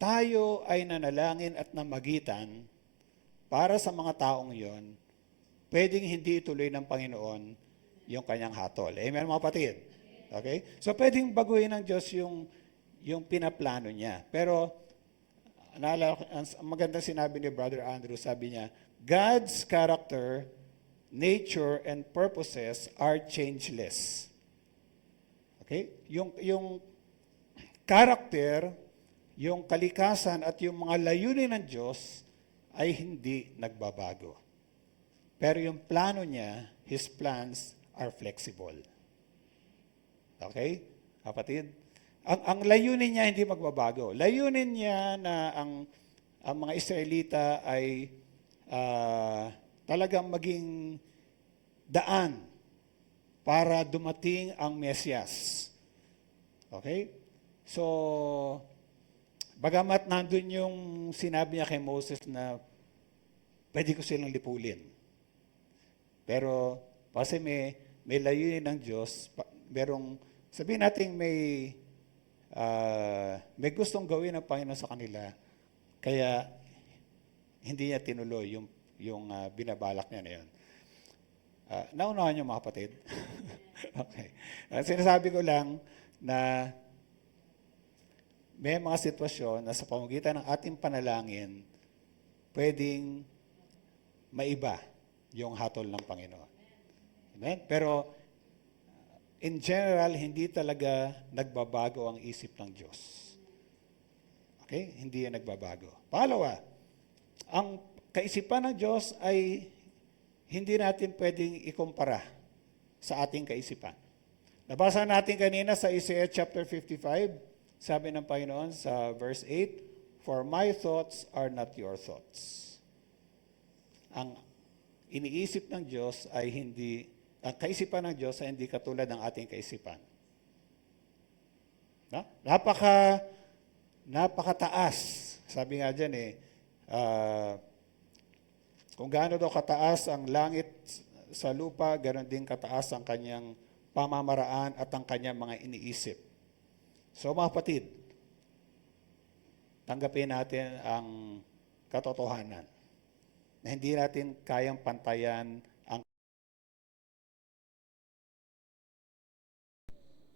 tayo ay nanalangin at namagitan para sa mga taong yon, pwedeng hindi ituloy ng Panginoon yung kanyang hatol. Amen, mga kapatid? Okay? So, pwedeng baguhin ng Diyos yung pinaplano niya. Pero, naalala ko, ang magandang sinabi ni Brother Andrew, sabi niya, God's character, nature, and purposes are changeless. Okay? Yung character, yung kalikasan at yung mga layunin ng Diyos ay hindi nagbabago. Pero yung plano niya, His plans are flexible. Okay? Kapatid? Ang layunin niya hindi magbabago. Layunin niya na ang mga Israelita ay talagang maging daan para dumating ang Mesyas. Okay? So, bagamat nandun yung sinabi niya kay Moses na pwede ko silang lipulin. Pero, kasi may layunin ng Diyos, sabihin natin may gustong gawin ng Panginoon sa kanila, kaya hindi niya tinuloy yung binabalak niya na yun. Naunahan niyo mga kapatid? Okay. Sinasabi ko lang na may mga sitwasyon na sa pamamagitan ng ating panalangin, pwedeng maiba yung hatol ng Panginoon. Amen? Pero, in general, hindi talaga nagbabago ang isip ng Diyos. Okay? Hindi yan nagbabago. Pangalawa, ang kaisipan ng Diyos ay hindi natin pwedeng ikumpara sa ating kaisipan. Nabasa natin kanina sa Isaiah chapter 55, sabi ng Panginoon sa verse 8, For my thoughts are not your thoughts. Ang iniisip ng Diyos ay ang kaisipan ng Diyos ay hindi katulad ng ating kaisipan. No? Napakataas. Sabi nga dyan ah, kung gaano daw kataas ang langit sa lupa, ganoon din kataas ang kanyang pamamaraan at ang kanyang mga iniisip. So mga kapatid, tanggapin natin ang katotohanan na hindi natin kayang pantayan ang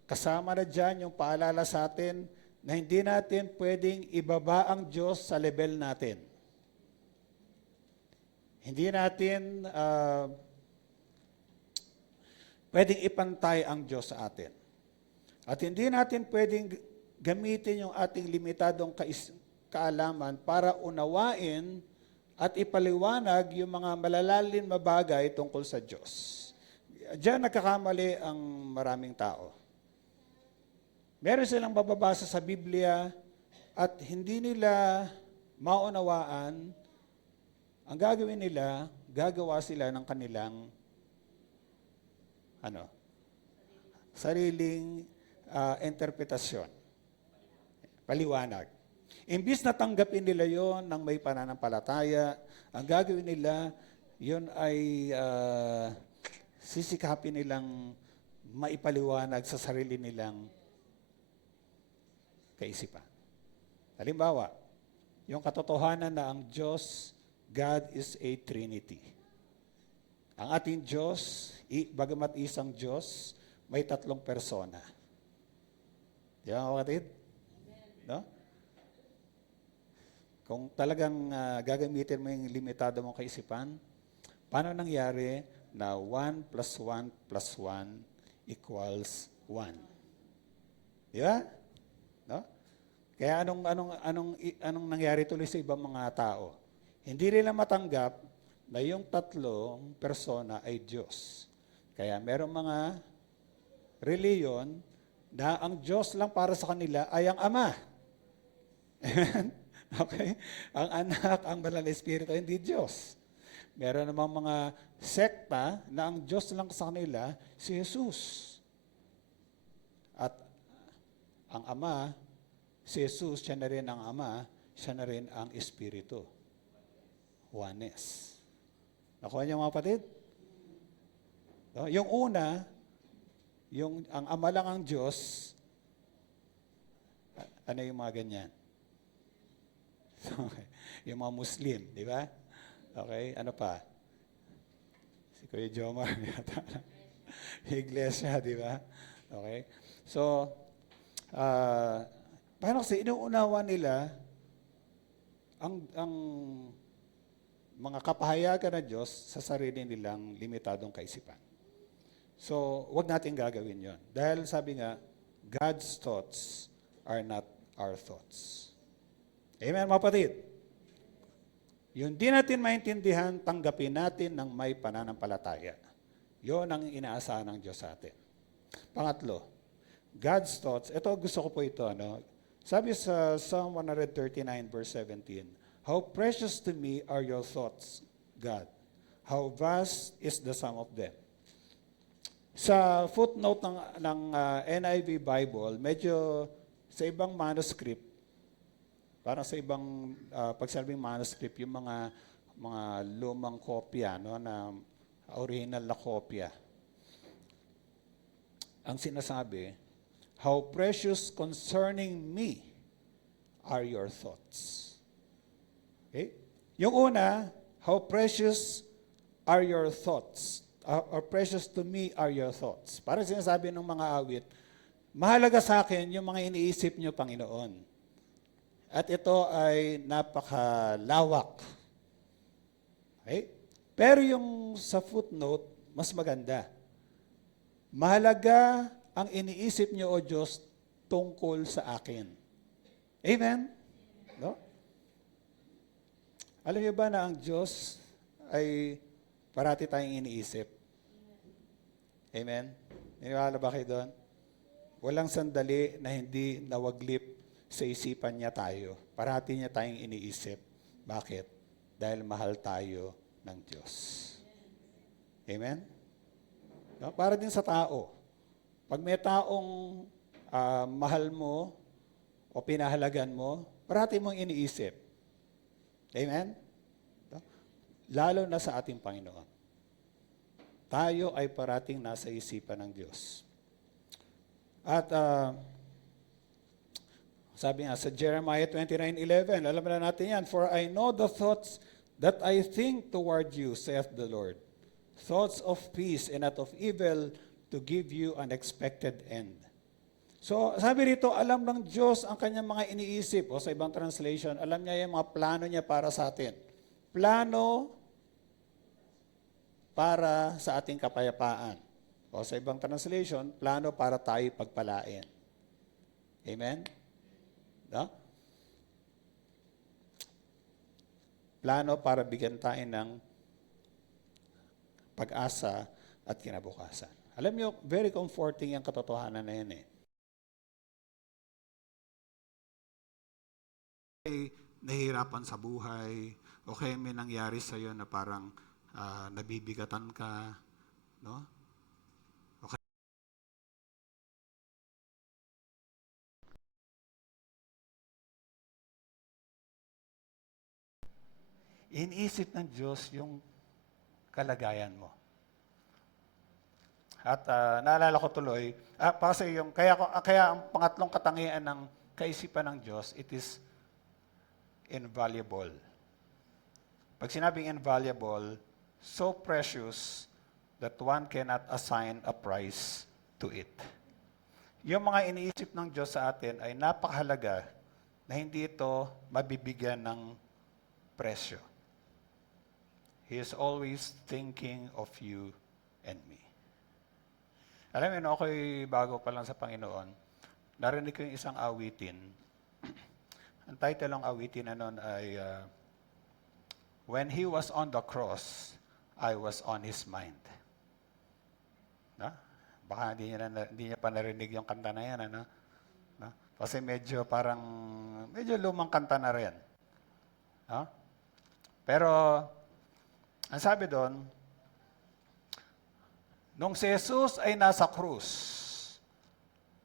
kasama na dyan yung paalala sa atin na hindi natin pwedeng ibaba ang Diyos sa level natin. Hindi natin pwedeng ipantay ang Diyos sa atin. At hindi natin pwedeng gamitin yung ating limitadong kaalaman para unawain at ipaliwanag yung mga malalalim na bagay tungkol sa Diyos. Diyan nagkakamali ang maraming tao. Meron silang bababasa sa Biblia at hindi nila maunawaan. Ang gagawin nila, gagawa sila ng kanilang sariling interpretasyon, paliwanag. Imbis na tanggapin nila yon ng may pananampalataya, ang gagawin nila, yon ay sisikapin nilang maipaliwanag sa sarili nilang kaisipan. Halimbawa, yung katotohanan na ang Diyos, God is a Trinity. Ang ating Diyos, bagamat isang Diyos, may tatlong persona. Di ba mga kapatid? No? Kung talagang gagamitin mo yung limitado mong kaisipan, paano nangyari na 1 plus 1 plus 1 equals 1? Di ba? No? Kaya anong nangyari tuloy sa ibang mga tao? Hindi nila matanggap na yung tatlong persona ay Diyos. Kaya merong mga reliyon na ang Diyos lang para sa kanila ay ang Ama. Amen? Okay? Ang anak, ang banal na Espiritu, hindi Diyos. Meron namang mga sekta na ang Diyos lang sa kanila, si Jesus. At ang Ama, si Jesus, siya na rin ang Ama, siya na rin ang Espiritu. Oneness. Nakuha niyo mga kapatid? No? Yung una, ang Ama lang ang Diyos, ano yung mga ganyan? Okay. Yung mga Muslim, di ba? Okay, ano pa? Si Kuya Jomar, Iglesia, di ba? Okay. So, paano kasi inuunawa nila ang mga kapahayagan ng Diyos sa sarili nilang limitadong kaisipan. So, wag natin gagawin yon. Dahil sabi nga, God's thoughts are not our thoughts. Amen, mga kapatid? Yung di natin maintindihan, tanggapin natin ng may pananampalataya. Yon ang inaasahan ng Diyos sa atin. Pangatlo, God's thoughts. Ito, gusto ko po ito. Sabi sa Psalm 139 verse 17, "How precious to me are your thoughts, God. How vast is the sum of them." Sa footnote ng NIV Bible, medyo sa ibang manuscript, parang sa ibang pagsabing manuscript, yung mga lumang kopya, na original na kopya. Ang sinasabi, "How precious concerning me are your thoughts." Okay? Yung una, "How precious are your thoughts?" Or precious to me are your thoughts. Parang sinasabi ng mga awit, mahalaga sa akin yung mga iniisip niyo, Panginoon. At ito ay napakalawak. Okay? Pero yung sa footnote, mas maganda. Mahalaga ang iniisip niyo, O Diyos, tungkol sa akin. Amen? No? Alam niyo ba na ang Diyos ay parati tayong iniisip? Amen? Niniwala ba kayo doon? Walang sandali na hindi nawaglip sa isipan niya tayo. Parati niya tayong iniisip. Bakit? Dahil mahal tayo ng Diyos. Amen? No? Para din sa tao. Pag may taong mahal mo o pinahalagan mo, parati mong iniisip. Amen? No? Lalo na sa ating Panginoon. Tayo ay parating nasa isipan ng Diyos. At sabi nga sa Jeremiah 29:11, alam na natin yan, "For I know the thoughts that I think toward you, saith the Lord, thoughts of peace and not of evil, to give you an expected end." So, sabi rito, alam ng Diyos ang kanyang mga iniisip. O sa ibang translation, alam niya yung mga plano niya para sa atin. Plano para sa ating kapayapaan. O sa ibang translation, plano para tayo pagpalain. Amen? No? Plano para bigyan tayo ng pag-asa at kinabukasan. Alam niyo, very comforting yung katotohanan na yan eh. Nahihirapan sa buhay, o kaya may nangyari sa iyo na parang nabibigatan ka, no? Okay. Iniisip ng Diyos yung kalagayan mo. At naalala ko tuloy, kasi kaya ang pangatlong katangian ng kaisipan ng Diyos, it is invaluable. Pag sinabing invaluable, so precious that one cannot assign a price to it. Yung mga iniisip ng Diyos sa atin ay napakahalaga na hindi ito mabibigyan ng presyo. He is always thinking of you and me. Alam mo, ako'y bago pa lang sa Panginoon, narinig ko yung isang awitin. Ang title ng awitin na nun ay, "When He was on the cross, I was on His mind." No? Baka hindi niya pa narinig yung kanta na yan. Ano? No? Kasi medyo lumang kanta na rin. No? Pero, ang sabi doon, nung si Jesus ay nasa krus,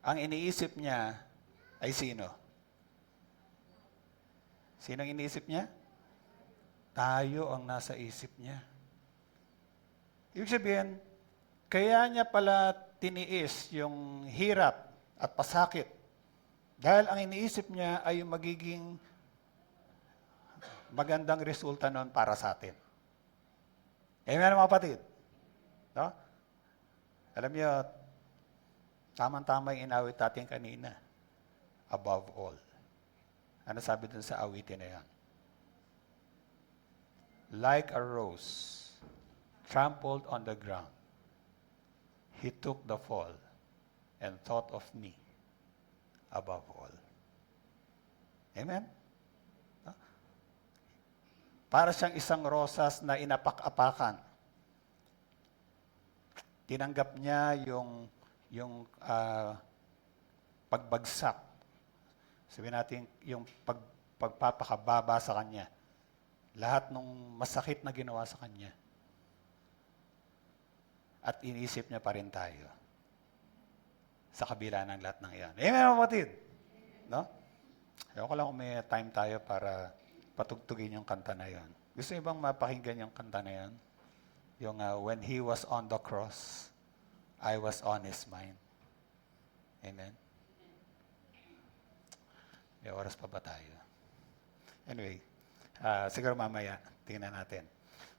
ang iniisip niya ay sino? Sino ang iniisip niya? Tayo ang nasa isip niya. Ibig sabihin, kaya niya pala tiniis yung hirap at pasakit dahil ang iniisip niya ay yung magiging magandang resulta noon para sa atin. Amen, mga kapatid? No? Alam niyo, tamang-tama yung inawit natin kanina. Above all. Ano sabi dun sa awitin na yan? Like a rose trampled on the ground, He took the fall and thought of me above all. Amen? No? Para siyang isang rosas na inapak-apakan. Tinanggap niya yung pagbagsak. Sabihin natin, yung pagpapakababa sa kanya. Lahat ng masakit na ginawa sa kanya. At inisip niya pa rin tayo. Sa kabila ng lahat ng iyan. Amen, mga kapatid? No? Ewan ko lang kung may time tayo para patugtugin yung kanta na yan. Gusto niyo bang mapakinggan yung kanta na yan? Yung when He was on the cross, I was on His mind. Amen? May oras pa ba tayo? Anyway, siguro mamaya, tingnan natin.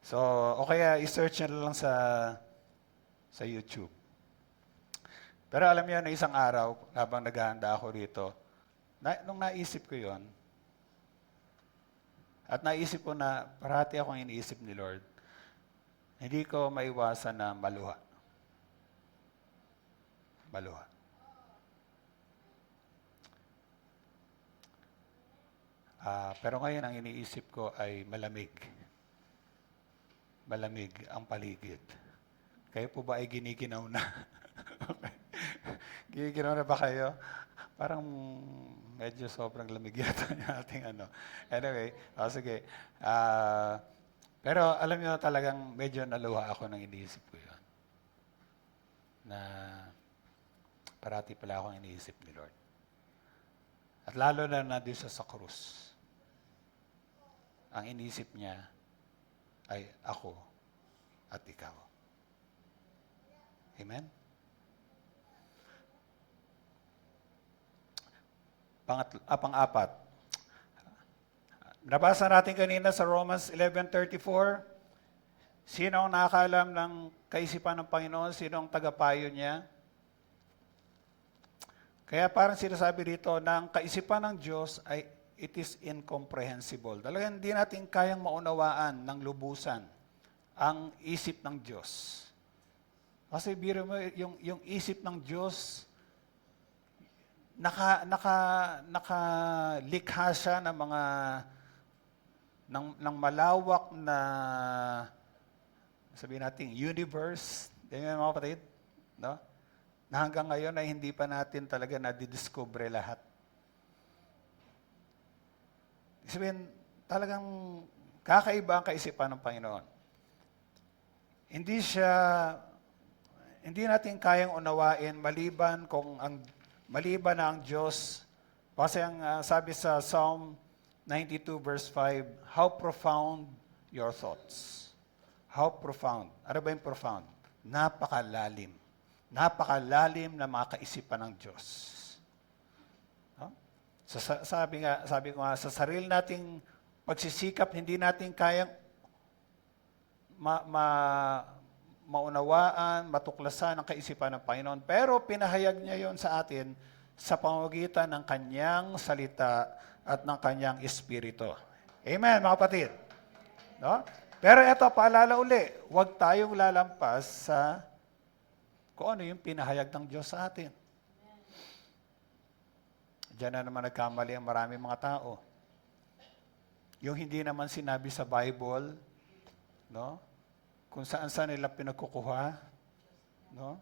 So, o kaya i-search nyo lang sa YouTube. Pero alam niyo, na isang araw, habang naghahanda ako rito, nung naisip ko yon, at naisip ko na parati akong iniisip ni Lord, hindi ko maiwasan na maluha. Maluha. Pero ngayon, ang iniisip ko ay malamig. Malamig ang paligid. Kayo po ba ay giniginaw na? Giniginaw na ba kayo? Parang medyo sobrang lamig yata yung ating ano. Anyway, sige. Pero alam niyo talagang medyo naluha ako nang iniisip ko yun. Na parati pala akong iniisip ni Lord. At lalo na nandun siya sa krus. ang inisip niya ay ako at ikaw. Amen? Pang-apat. Nabasa natin kanina sa Romans 11:34, sino ang nakakaalam ng kaisipan ng Panginoon? Sino ang tagapayo niya? Kaya parang sinasabi dito na ang kaisipan ng Diyos ay it is incomprehensible. Talagang hindi natin kayang maunawaan ng lubusan ang isip ng Diyos. Kasi biro mo, yung isip ng Diyos, nakalikha siya ng mga ng malawak na sabihin natin universe, ganyan mga kapatid, no? Na hanggang ngayon ay hindi pa natin talaga nadidiscover lahat. Sabihin, talagang kakaiba ang kaisipan ng Panginoon. Hindi natin kayang unawain maliban na ang Diyos. Kasi ang sabi sa Psalm 92 verse 5, how profound your thoughts. How profound. Ano ba yung profound? Napakalalim. Napakalalim na mga kaisipan ng Diyos. No? Sabi ko nga, sa sarili nating pagsisikap, hindi natin kayang maunawaan, matuklasan ang kaisipan ng Panginoon. Pero pinahayag niya yon sa atin sa pamamagitan ng kanyang salita at ng kanyang espiritu. Amen, mga kapatid. No? Pero ito, paalala uli, huwag tayong lalampas sa kung ano yung pinahayag ng Diyos sa atin. Diyan na naman nagkamali ang maraming mga tao. Yung hindi naman sinabi sa Bible, no? Kung saan nila pinagkukuha, no?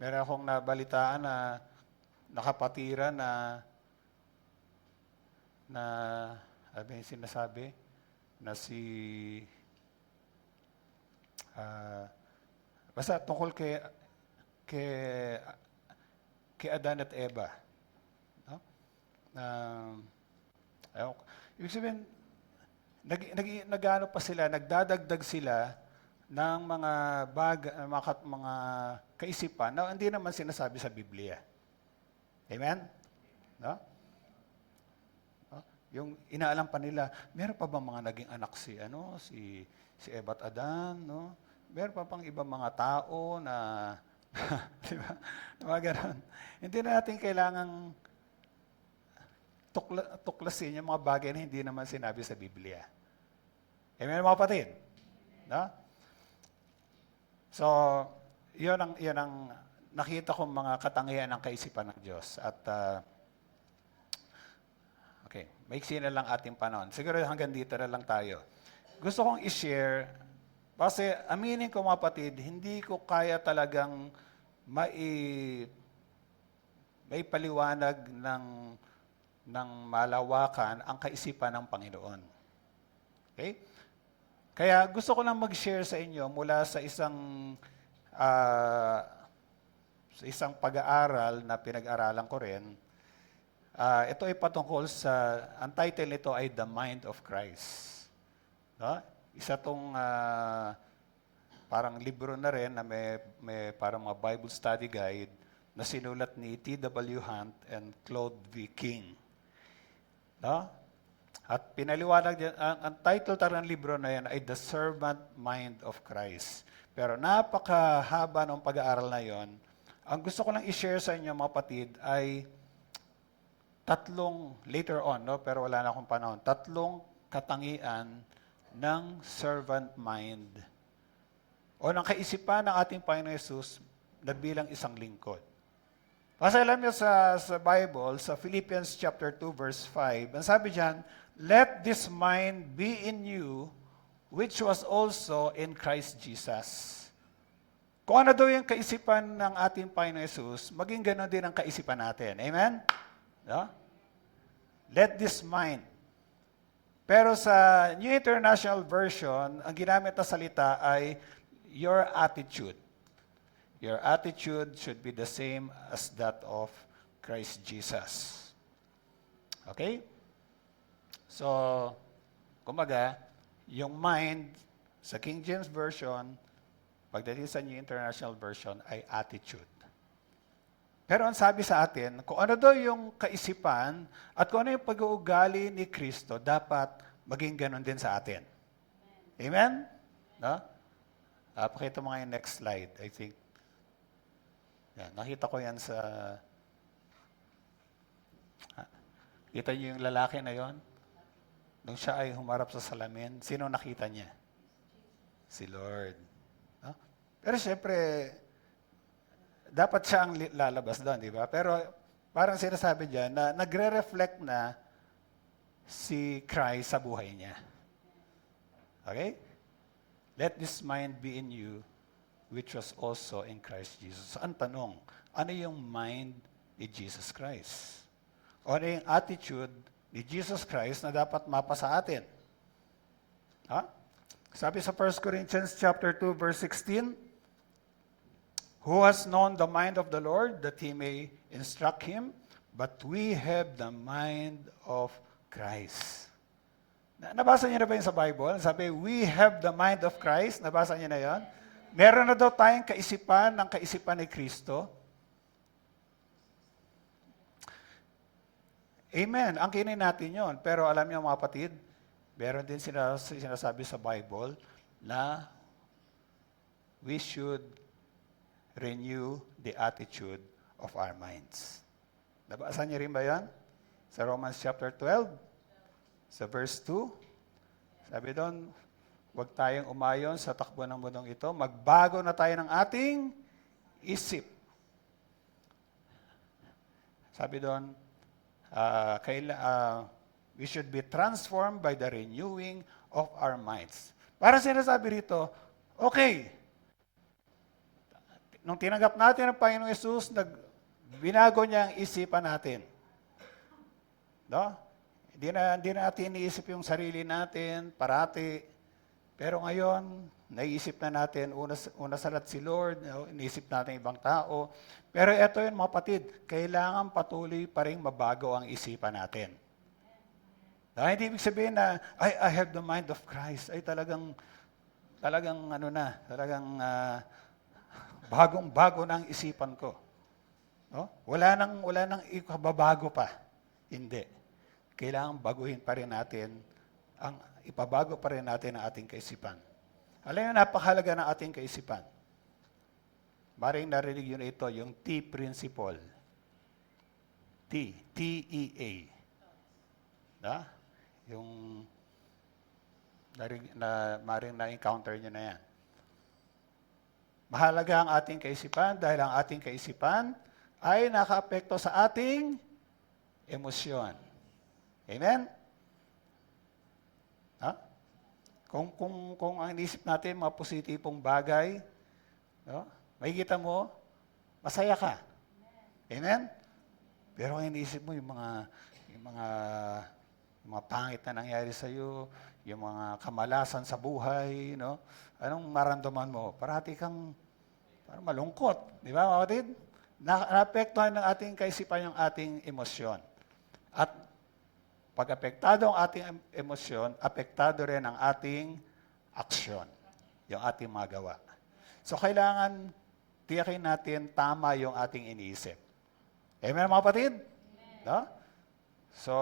Meron akong nabalitaan na nakapatira na ano yung sinasabi? Na basta tungkol kay Adan at Eva. No? Ibig sabihin, nagano pa sila, nagdadagdag sila ng mga kaisipan na hindi naman sinasabi sa Biblia. Amen? No? No? Yung inaalam pa nila, meron pa ba mga naging anak si Eva at Adan, no? Meron pa pang ibang mga tao na di ba? Mga ganun. Hindi na natin kailangang tuklasin yung mga bagay na hindi naman sinabi sa Biblia. Amen, mga kapatid? No? So, yun ang nakita kong mga katangian ng kaisipan ng Diyos. At, okay, maiksi na lang ating panahon. Siguro hanggang dito na lang tayo. Gusto kong i-share, kasi aminin ko mga kapatid, hindi ko kaya talagang may paliwanag ng malawakan ang kaisipan ng Panginoon. Okay? Kaya gusto ko lang mag-share sa inyo mula sa isang pag-aaral na pinag-aralan ko rin. Ito ay patungkol ang title nito ay The Mind of Christ. No? Isa tong parang libro na rin na may parang mga Bible study guide na sinulat ni T.W. Hunt and Claude V. King. No? At pinaliwanag din, ang title ng libro na yan ay The Servant Mind of Christ. Pero napakahaba ng pag-aaral na yon. Ang gusto ko lang i-share sa inyo mga kapatid ay later on, no? Pero wala na akong panahon, 3 katangian ng servant mind o ng kaisipan ng ating Panginoon Yesus na bilang isang lingkod. Kasi alam niyo sa Bible, sa Philippians chapter 2 verse 5, ang sabi diyan, let this mind be in you, which was also in Christ Jesus. Kung ano daw yung kaisipan ng ating Panginoon Yesus, maging gano'n din ang kaisipan natin. Amen? No? Let this mind. Pero sa New International Version, ang ginamit na salita ay your attitude. Your attitude should be the same as that of Christ Jesus. Okay? So, kumbaga, yung mind sa King James Version, pagdating sa New International Version, ay attitude. Pero ang sabi sa atin, kung ano daw yung kaisipan at kung ano yung pag-uugali ni Kristo, dapat maging ganun din sa atin. Amen? No? Pakita mo nga yung next slide, I think. Yan, nakita ko yan sa... Kita niyo yung lalaki na yon? Nung siya ay humarap sa salamin, sino nakita niya? Si Lord. No? Pero siyempre, dapat siya ang lalabas doon, di ba? Pero parang sinasabi diyan na nagre-reflect na si Christ sa buhay niya. Okay? Let this mind be in you, which was also in Christ Jesus. So, ang tanong, ano yung mind ni Jesus Christ? O ano yung attitude ni Jesus Christ na dapat mapa sa atin? Ha? Sabi sa 1 Corinthians chapter 2, verse 16, who has known the mind of the Lord, that he may instruct him, but we have the mind of Christ. Nabasa niyo na ba yun sa Bible? Sabi, we have the mind of Christ. Nabasa niyo na yun? Meron na daw tayong kaisipan ng kaisipan ni Kristo. Amen. Ang kinin natin yon. Pero alam niyo mga kapatid, meron din sinasabi sa Bible na we should renew the attitude of our minds. Nabasa niyo rin ba yan? Sa Romans chapter 12, sa verse 2, sabi doon, huwag tayong umayon sa takbo ng mundong ito, magbago na tayo ng ating isip. Sabi doon, we should be transformed by the renewing of our minds. Para sinasabi rito, okay, nung tinanggap natin ang Panginoong Yesus, binago niya ang isipan natin. No? Hindi na natin iniisip yung sarili natin, parati. Pero ngayon, naiisip na natin, una sa lahat si Lord, iniisip natin ibang tao. Pero ito yun mga patid, kailangan patuloy pa rin mabago ang isipan natin. Hindi ibig sabihin na, I have the mind of Christ. Ay talagang bagong-bago na ang isipan ko. No? Wala nang ikababago pa. Hindi. Kailangan baguhin pa rin natin, ipabago pa rin natin ang ating kaisipan. Alam mo, napakahalaga ng ating kaisipan. Maring narinig yun ito, yung T principle. T-E-A. Na? Yung maring na-encounter nyo na yan. Mahalaga ang ating kaisipan dahil ang ating kaisipan ay nakaapekto sa ating emosyon. Amen? Ha? Kung ang inisip natin mga positibong bagay, no? Makikita mo, masaya ka. Amen? Pero ang iniisip mo yung mga pangit na nangyari sa iyo, yung mga kamalasan sa buhay, no? Anong maramdaman mo? Parati kang parang malungkot, di ba, mga kapatid? Naapektuhan ng ating kaisipan yung ating emosyon. At pag apektado ang ating emosyon, apektado rin ang ating aksyon, yung ating magawa. So kailangan tiyakin natin tama yung ating iniisip. Amen, mga kapatid? No? So,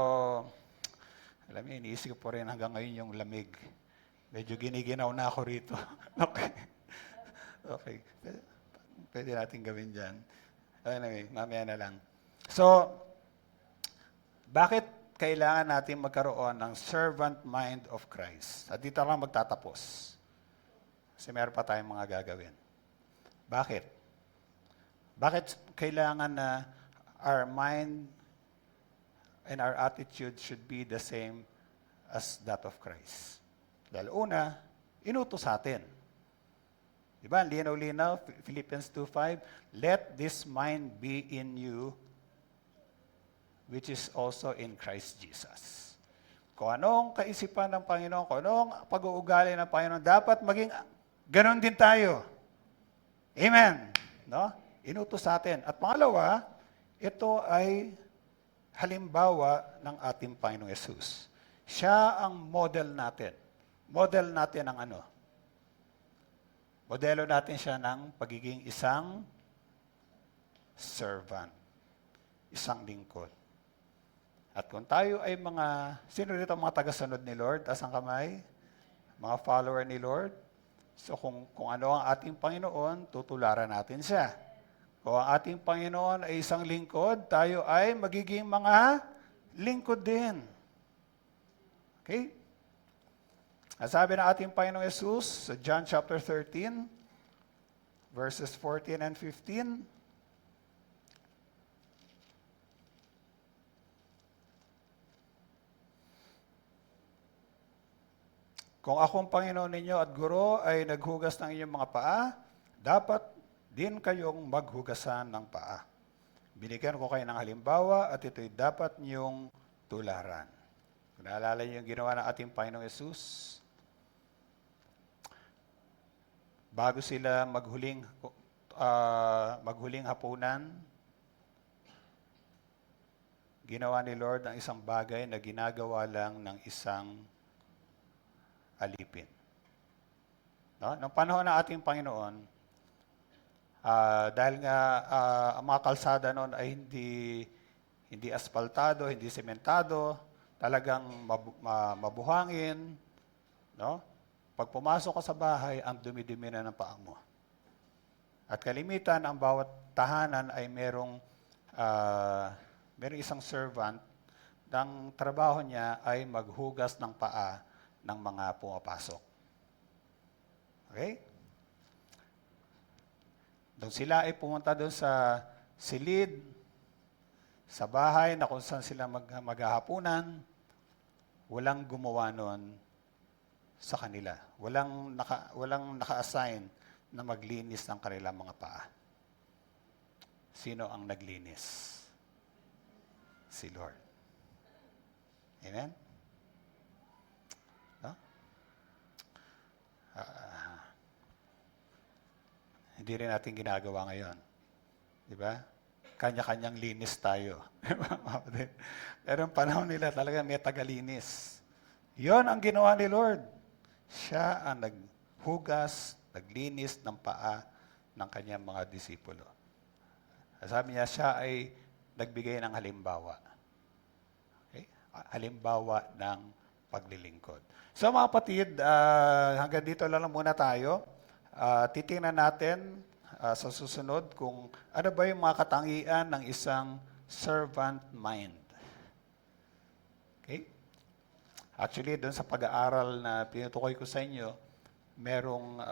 alam niyo, iniisip ko po rin hanggang ngayon yung lamig. Medyo giniginaw na ako rito. Okay. Okay. Pwede natin gawin dyan. Anyway, mamaya na lang. So, bakit kailangan natin magkaroon ng servant mind of Christ? At dito lang magtatapos. Kasi meron pa tayong mga gagawin. Bakit? Bakit kailangan na our mind and our attitude should be the same as that of Christ? Dahil una, inutos sa atin. Diba? Linaw-linaw, Philippians 2:5, let this mind be in you, which is also in Christ Jesus. Kung anong kaisipan ng Panginoon, kung anong pag-uugali ng Panginoon, dapat maging ganon din tayo. Amen. No? Inutos sa atin. At pangalawa, ito ay halimbawa ng ating Panginoong Yesus. Siya ang model natin. Model natin ang ano? Modelo natin siya ng pagiging isang servant. Isang lingkod. At kung tayo ay sino dito ang mga tagasunod ni Lord? Taas ang kamay. Mga follower ni Lord. So kung ano ang ating Panginoon, tutularan natin siya. Kung ang ating Panginoon ay isang lingkod, tayo ay magiging mga lingkod din. Okay? Ang sabi ng ating Panginoong Yesus sa John chapter 13, verses 14 and 15, kung akong Panginoon ninyo at Guro ay naghugas ng inyong mga paa, dapat din kayong maghugasan ng paa. Binigyan ko kayo ng halimbawa at ito'y dapat niyong tularan. Kung naalala niyo yung ginawa ng ating Panginoong Yesus, bago sila maghuling hapunan, ginawa ni Lord ang isang bagay na ginagawa lang ng isang alipin. No? Nung panahon ng ating Panginoon, dahil nga ang mga kalsada noon ay hindi asfaltado, hindi sementado, talagang mabuhangin, no? Pag pumasok ka sa bahay, ang dumi-dumi na ng paa mo. At kalimitan, ang bawat tahanan ay merong isang servant, ang trabaho niya ay maghugas ng paa ng mga pumapasok. Okay? Doon sila ay pumunta doon sa silid, sa bahay na kung saan sila maghahapunan, walang gumawa noon sa kanila. Walang naka-assign na maglinis ng kanilang mga paa. Sino ang naglinis? Si Lord. Amen? No? Hindi rin natin ginagawa ngayon. Di ba? Kanya-kanyang linis tayo. Pero ang panahon nila talaga may tagalinis. Yon ang ginawa ni Lord. Siya ang naghugas, naglinis ng paa ng kanyang mga disipulo. Sabi niya, siya ay nagbigay ng halimbawa. Okay? Halimbawa ng paglilingkod. So mga kapatid, hanggang dito lang muna tayo. Titingnan natin sa susunod kung ano ba yung mga katangian ng isang servant mind. Okay? Actually, doon sa pag-aaral na pinutukoy ko sa inyo, merong,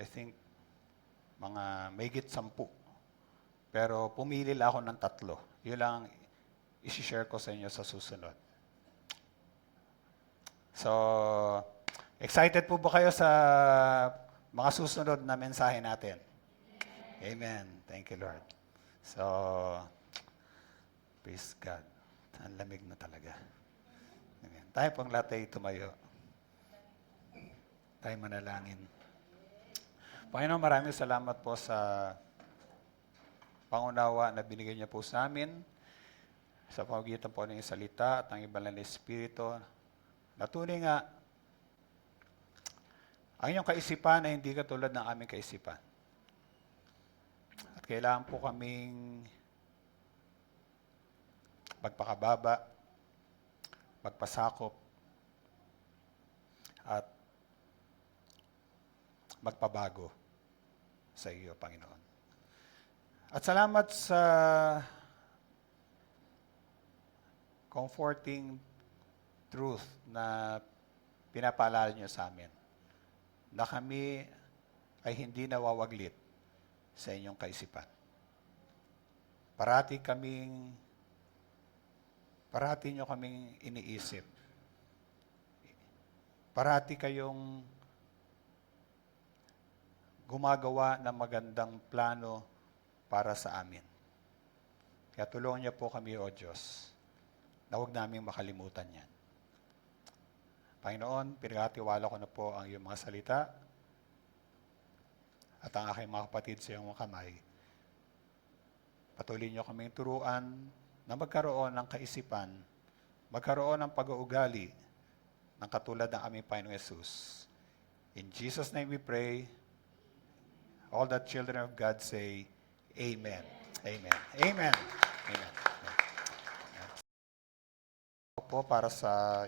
I think, mga mahigit 10. Pero pumili lang ako ng 3. Yun lang isi-share ko sa inyo sa susunod. So, excited po ba kayo sa mga susunod na mensahe natin? Amen. Thank you, Lord. So, praise God. Ang lamig na talaga. Amen. Tayo pong lahat ay tumayo. Tayo manalangin. Panginoon, maraming salamat po sa pangunawa na binigay niyo po sa amin sa pamamagitan po ng salita at ng Banal na Espiritu. Natunay nga, ang inyong kaisipan ay hindi katulad ng aming kaisipan. At kailangan po kaming magpakababa, magpasakop, at magpabago sa iyo, Panginoon. At salamat sa comforting truth na pinapaalala niyo sa amin, na kami ay hindi nawawaglit sa inyong kaisipan. Parati niyo kaming iniisip. Parati kayong gumagawa ng magandang plano para sa amin. Kaya tulungan niyo po kami, O Diyos, na huwag namin makalimutan yan. Panginoon, pinagatiwala ko na po ang iyong mga salita at ang aking mga kapatid sa iyong kamay. Patuloy niyo kaming turuan na magkaroon ng kaisipan, magkaroon ng pag-uugali ng katulad ng aming Panginoong Jesus. In Jesus' name we pray. All the children of God say, Amen. Amen. Amen. Amen. Po para sa